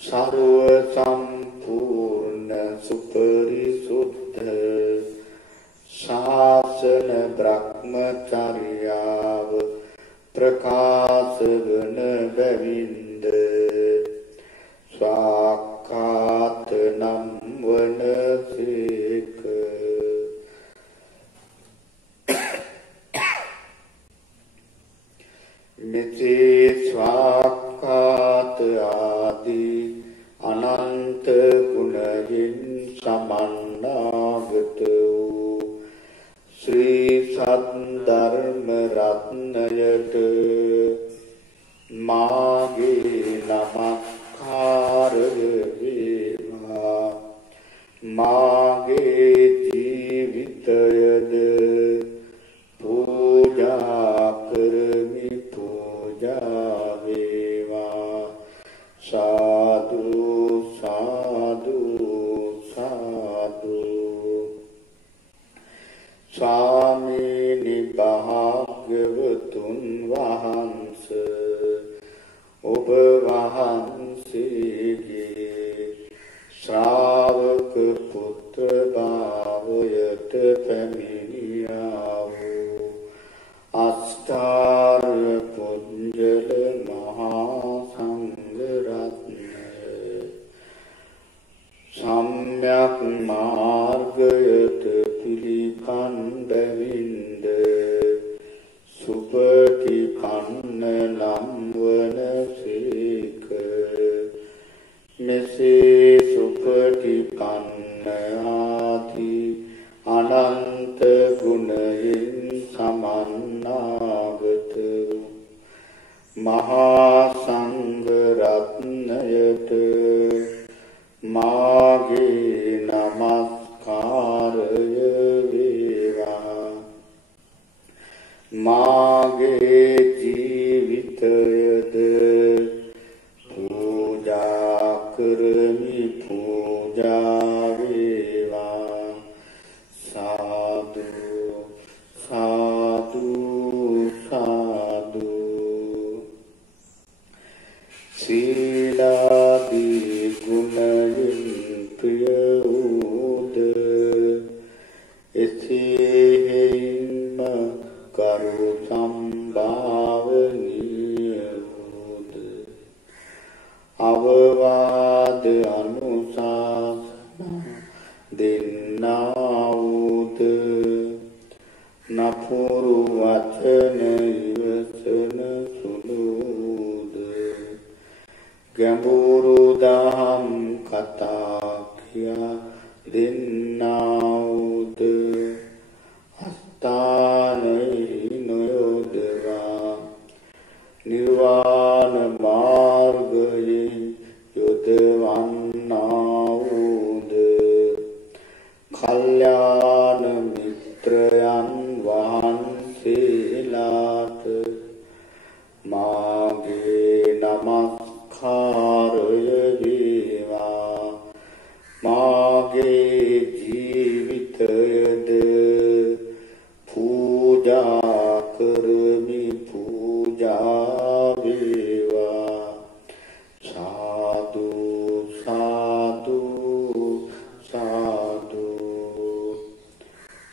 සර්ව සම්පූර්ණ සුපරිසුද්ධ ශාසන බ්‍රහ්මචර්යාව ප්‍රකාශ වන බැවින්ද ස්වාක්ඛාත නම් වනසේක මෙසේ ස්වාක්ඛාත ආදී අනන්ත ගුණයෙන් සමන්නාගත වූ ශ්‍රී සද්ධර්ම රත්නයට මාගේ නමස්කාරය වේවා මාගේ ජීවිතයද පූජා කරමි පූජා වේවා සාදු සාදු සාදු ස්වාමීනි භාග්‍යවතුන් වහන්සේ ඔබ වහන්සේගේ ශ්‍රාවක පුත්‍ර භාවයට පැමිණියා වූ අෂ්ටාර්ය පුඤ්ජල මහා සංඝ රත්නය සම්්‍යක් මාර්ගයට පිළිපන් බැවින්ද සුපටිපන්න නම් වනසේක මෙසේ සුපටිපන්න ආදී අනන්ත ගුණයෙන් සමන්නාගත මහා සංඝ රත්නයට මාගේ නමස්කාරය වේවා මාගේ ජීවිතයද පූජා කරමි පූජා වේවා සාදු සාදු සාදු සීලාදී ගුණයෙන් ප්‍රිය වූද එසේම කරු සම්භාවනීය වූද අවවාද අනුශාසනා දෙන්නා වූද නපුරු වචන ඉවසන සුළුද ගැඹුරු දහම් කතා කියා දෙන්නා වූද අස්ථානයි නොයොදවා නිර්වාණ නමස්කාරය වේවා මාගේ ජීවිතයද පූජා කරමි පූජා වේවා සාදු සාදු සාදු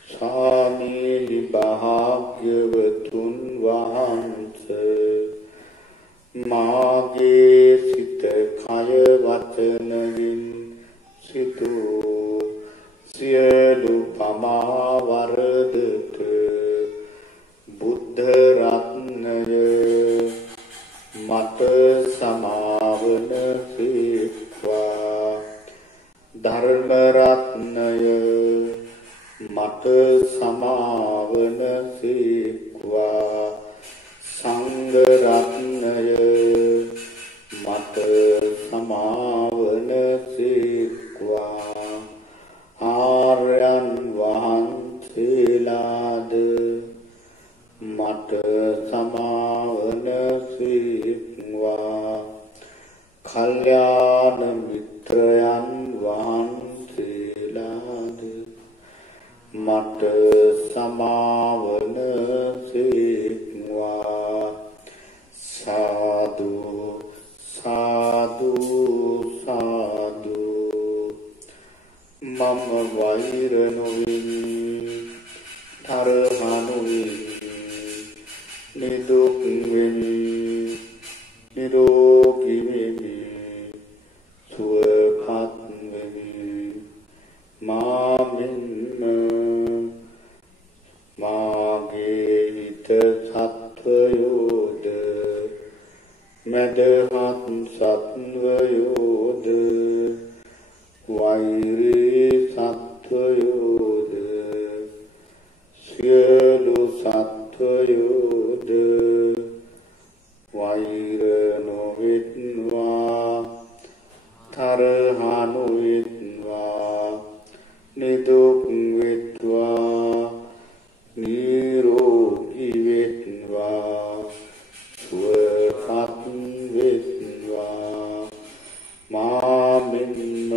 ස්වාමීනි භාග්‍යවතුන් වහන්සේ මාගේ සිත කය වචනයෙන් සිතු සියලු පමා වරදට බුද්ධ රත්නය මට සමාවන සීක්වා ධර්ම රත්නය මට සමාවන සීක්වා සංඝ රත්නය මට සමාවන සීක්වා ආර්යයන් වහන්සේලාද මට සමාවන සීක්වා කල්යාණ මිත්‍රයන් වහන්සේලාද මට සමාවන සීක්වා සාදු සාදු සාදු මම වෛර නොවෙමි තරහ නොවෙමි නිදුක් වෙමි නිරෝගී වෙමි සුවපත් වෙමි මාමින්ම මාගේ හිත සත්වයෝද මදහත් සත්වයෝද වෛරී සත්වයෝද සියලු සත්වයෝද වෛර නොවෙත්වා තරහ නොවෙත්වා නිදුක් වෙත්වා නිරෝගී වෙත්වා සුවපත් වෙත්වා මාමින්ම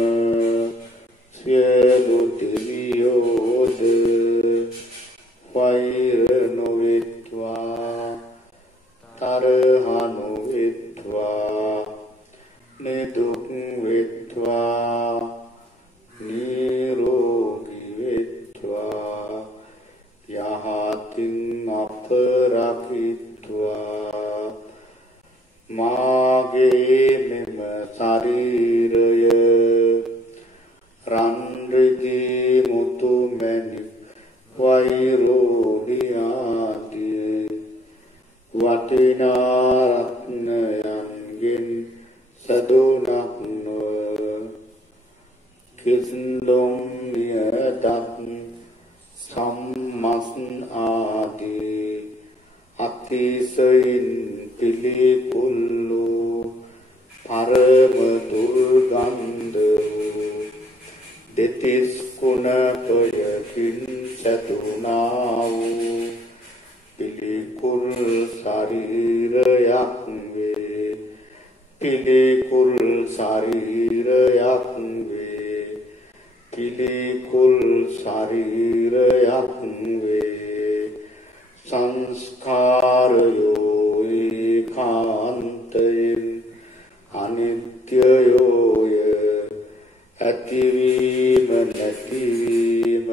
සියලු දෙවියෝද වෛර නොවෙත්වා තරහ නොවෙත්වා නිදුක් වෙත්වා නිරෝගී වෙත්වා යහතින් අප රකිත්වා මාගේ මෙම ශරීරය රන් රිදී මුතු මැණික් වෛරෝණී ආදී වටිනා රත්නයන්ගෙන් සදුනක් නොව කිසිඳුම් නියදත් සම්මස් ආදී අතිශයින් පිළිකුල්ලු පරම දුර්ගන්ධ වූ දෙතිස් කුණපයකින් සතුනා වූ පිළිකුල් ශරීරයක් වේ පිළිකුල් ශරීරයක් වේ පිළිකුල් ශරීරයක් වේ සංස්කාරයෝ ඒකාන්තයෙන් අනිත්‍යයෝය ඇතිවීම නැතිවීම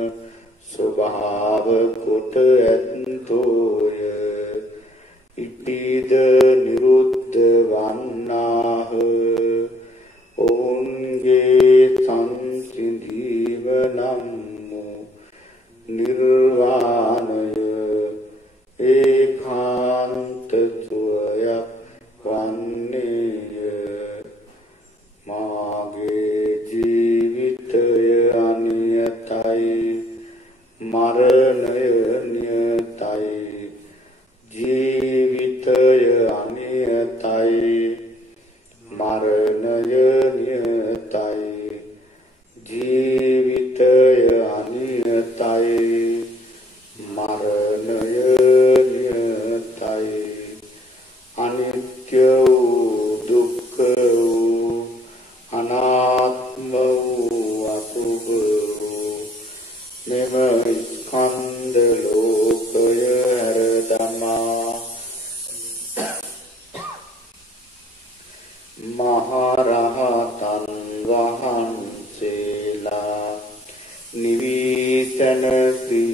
ස්වභාව කොට ඇත්තෝය ඉපිද නිරුද්ධ වන්නාහ ඔවුන්ගේ සංසිඳීම නම් වූ නිර්වාණය ඒකාන්ත සුවයක් වන්නේය මාගේ ජීවිතය අනියතයි මරණය නියතයි ජීවිතය අනියතයි මරණය නියතයි ජීවිතය අනියතයි මරණය නියතයි අනිත්‍ය වූ ශන ශ්‍රී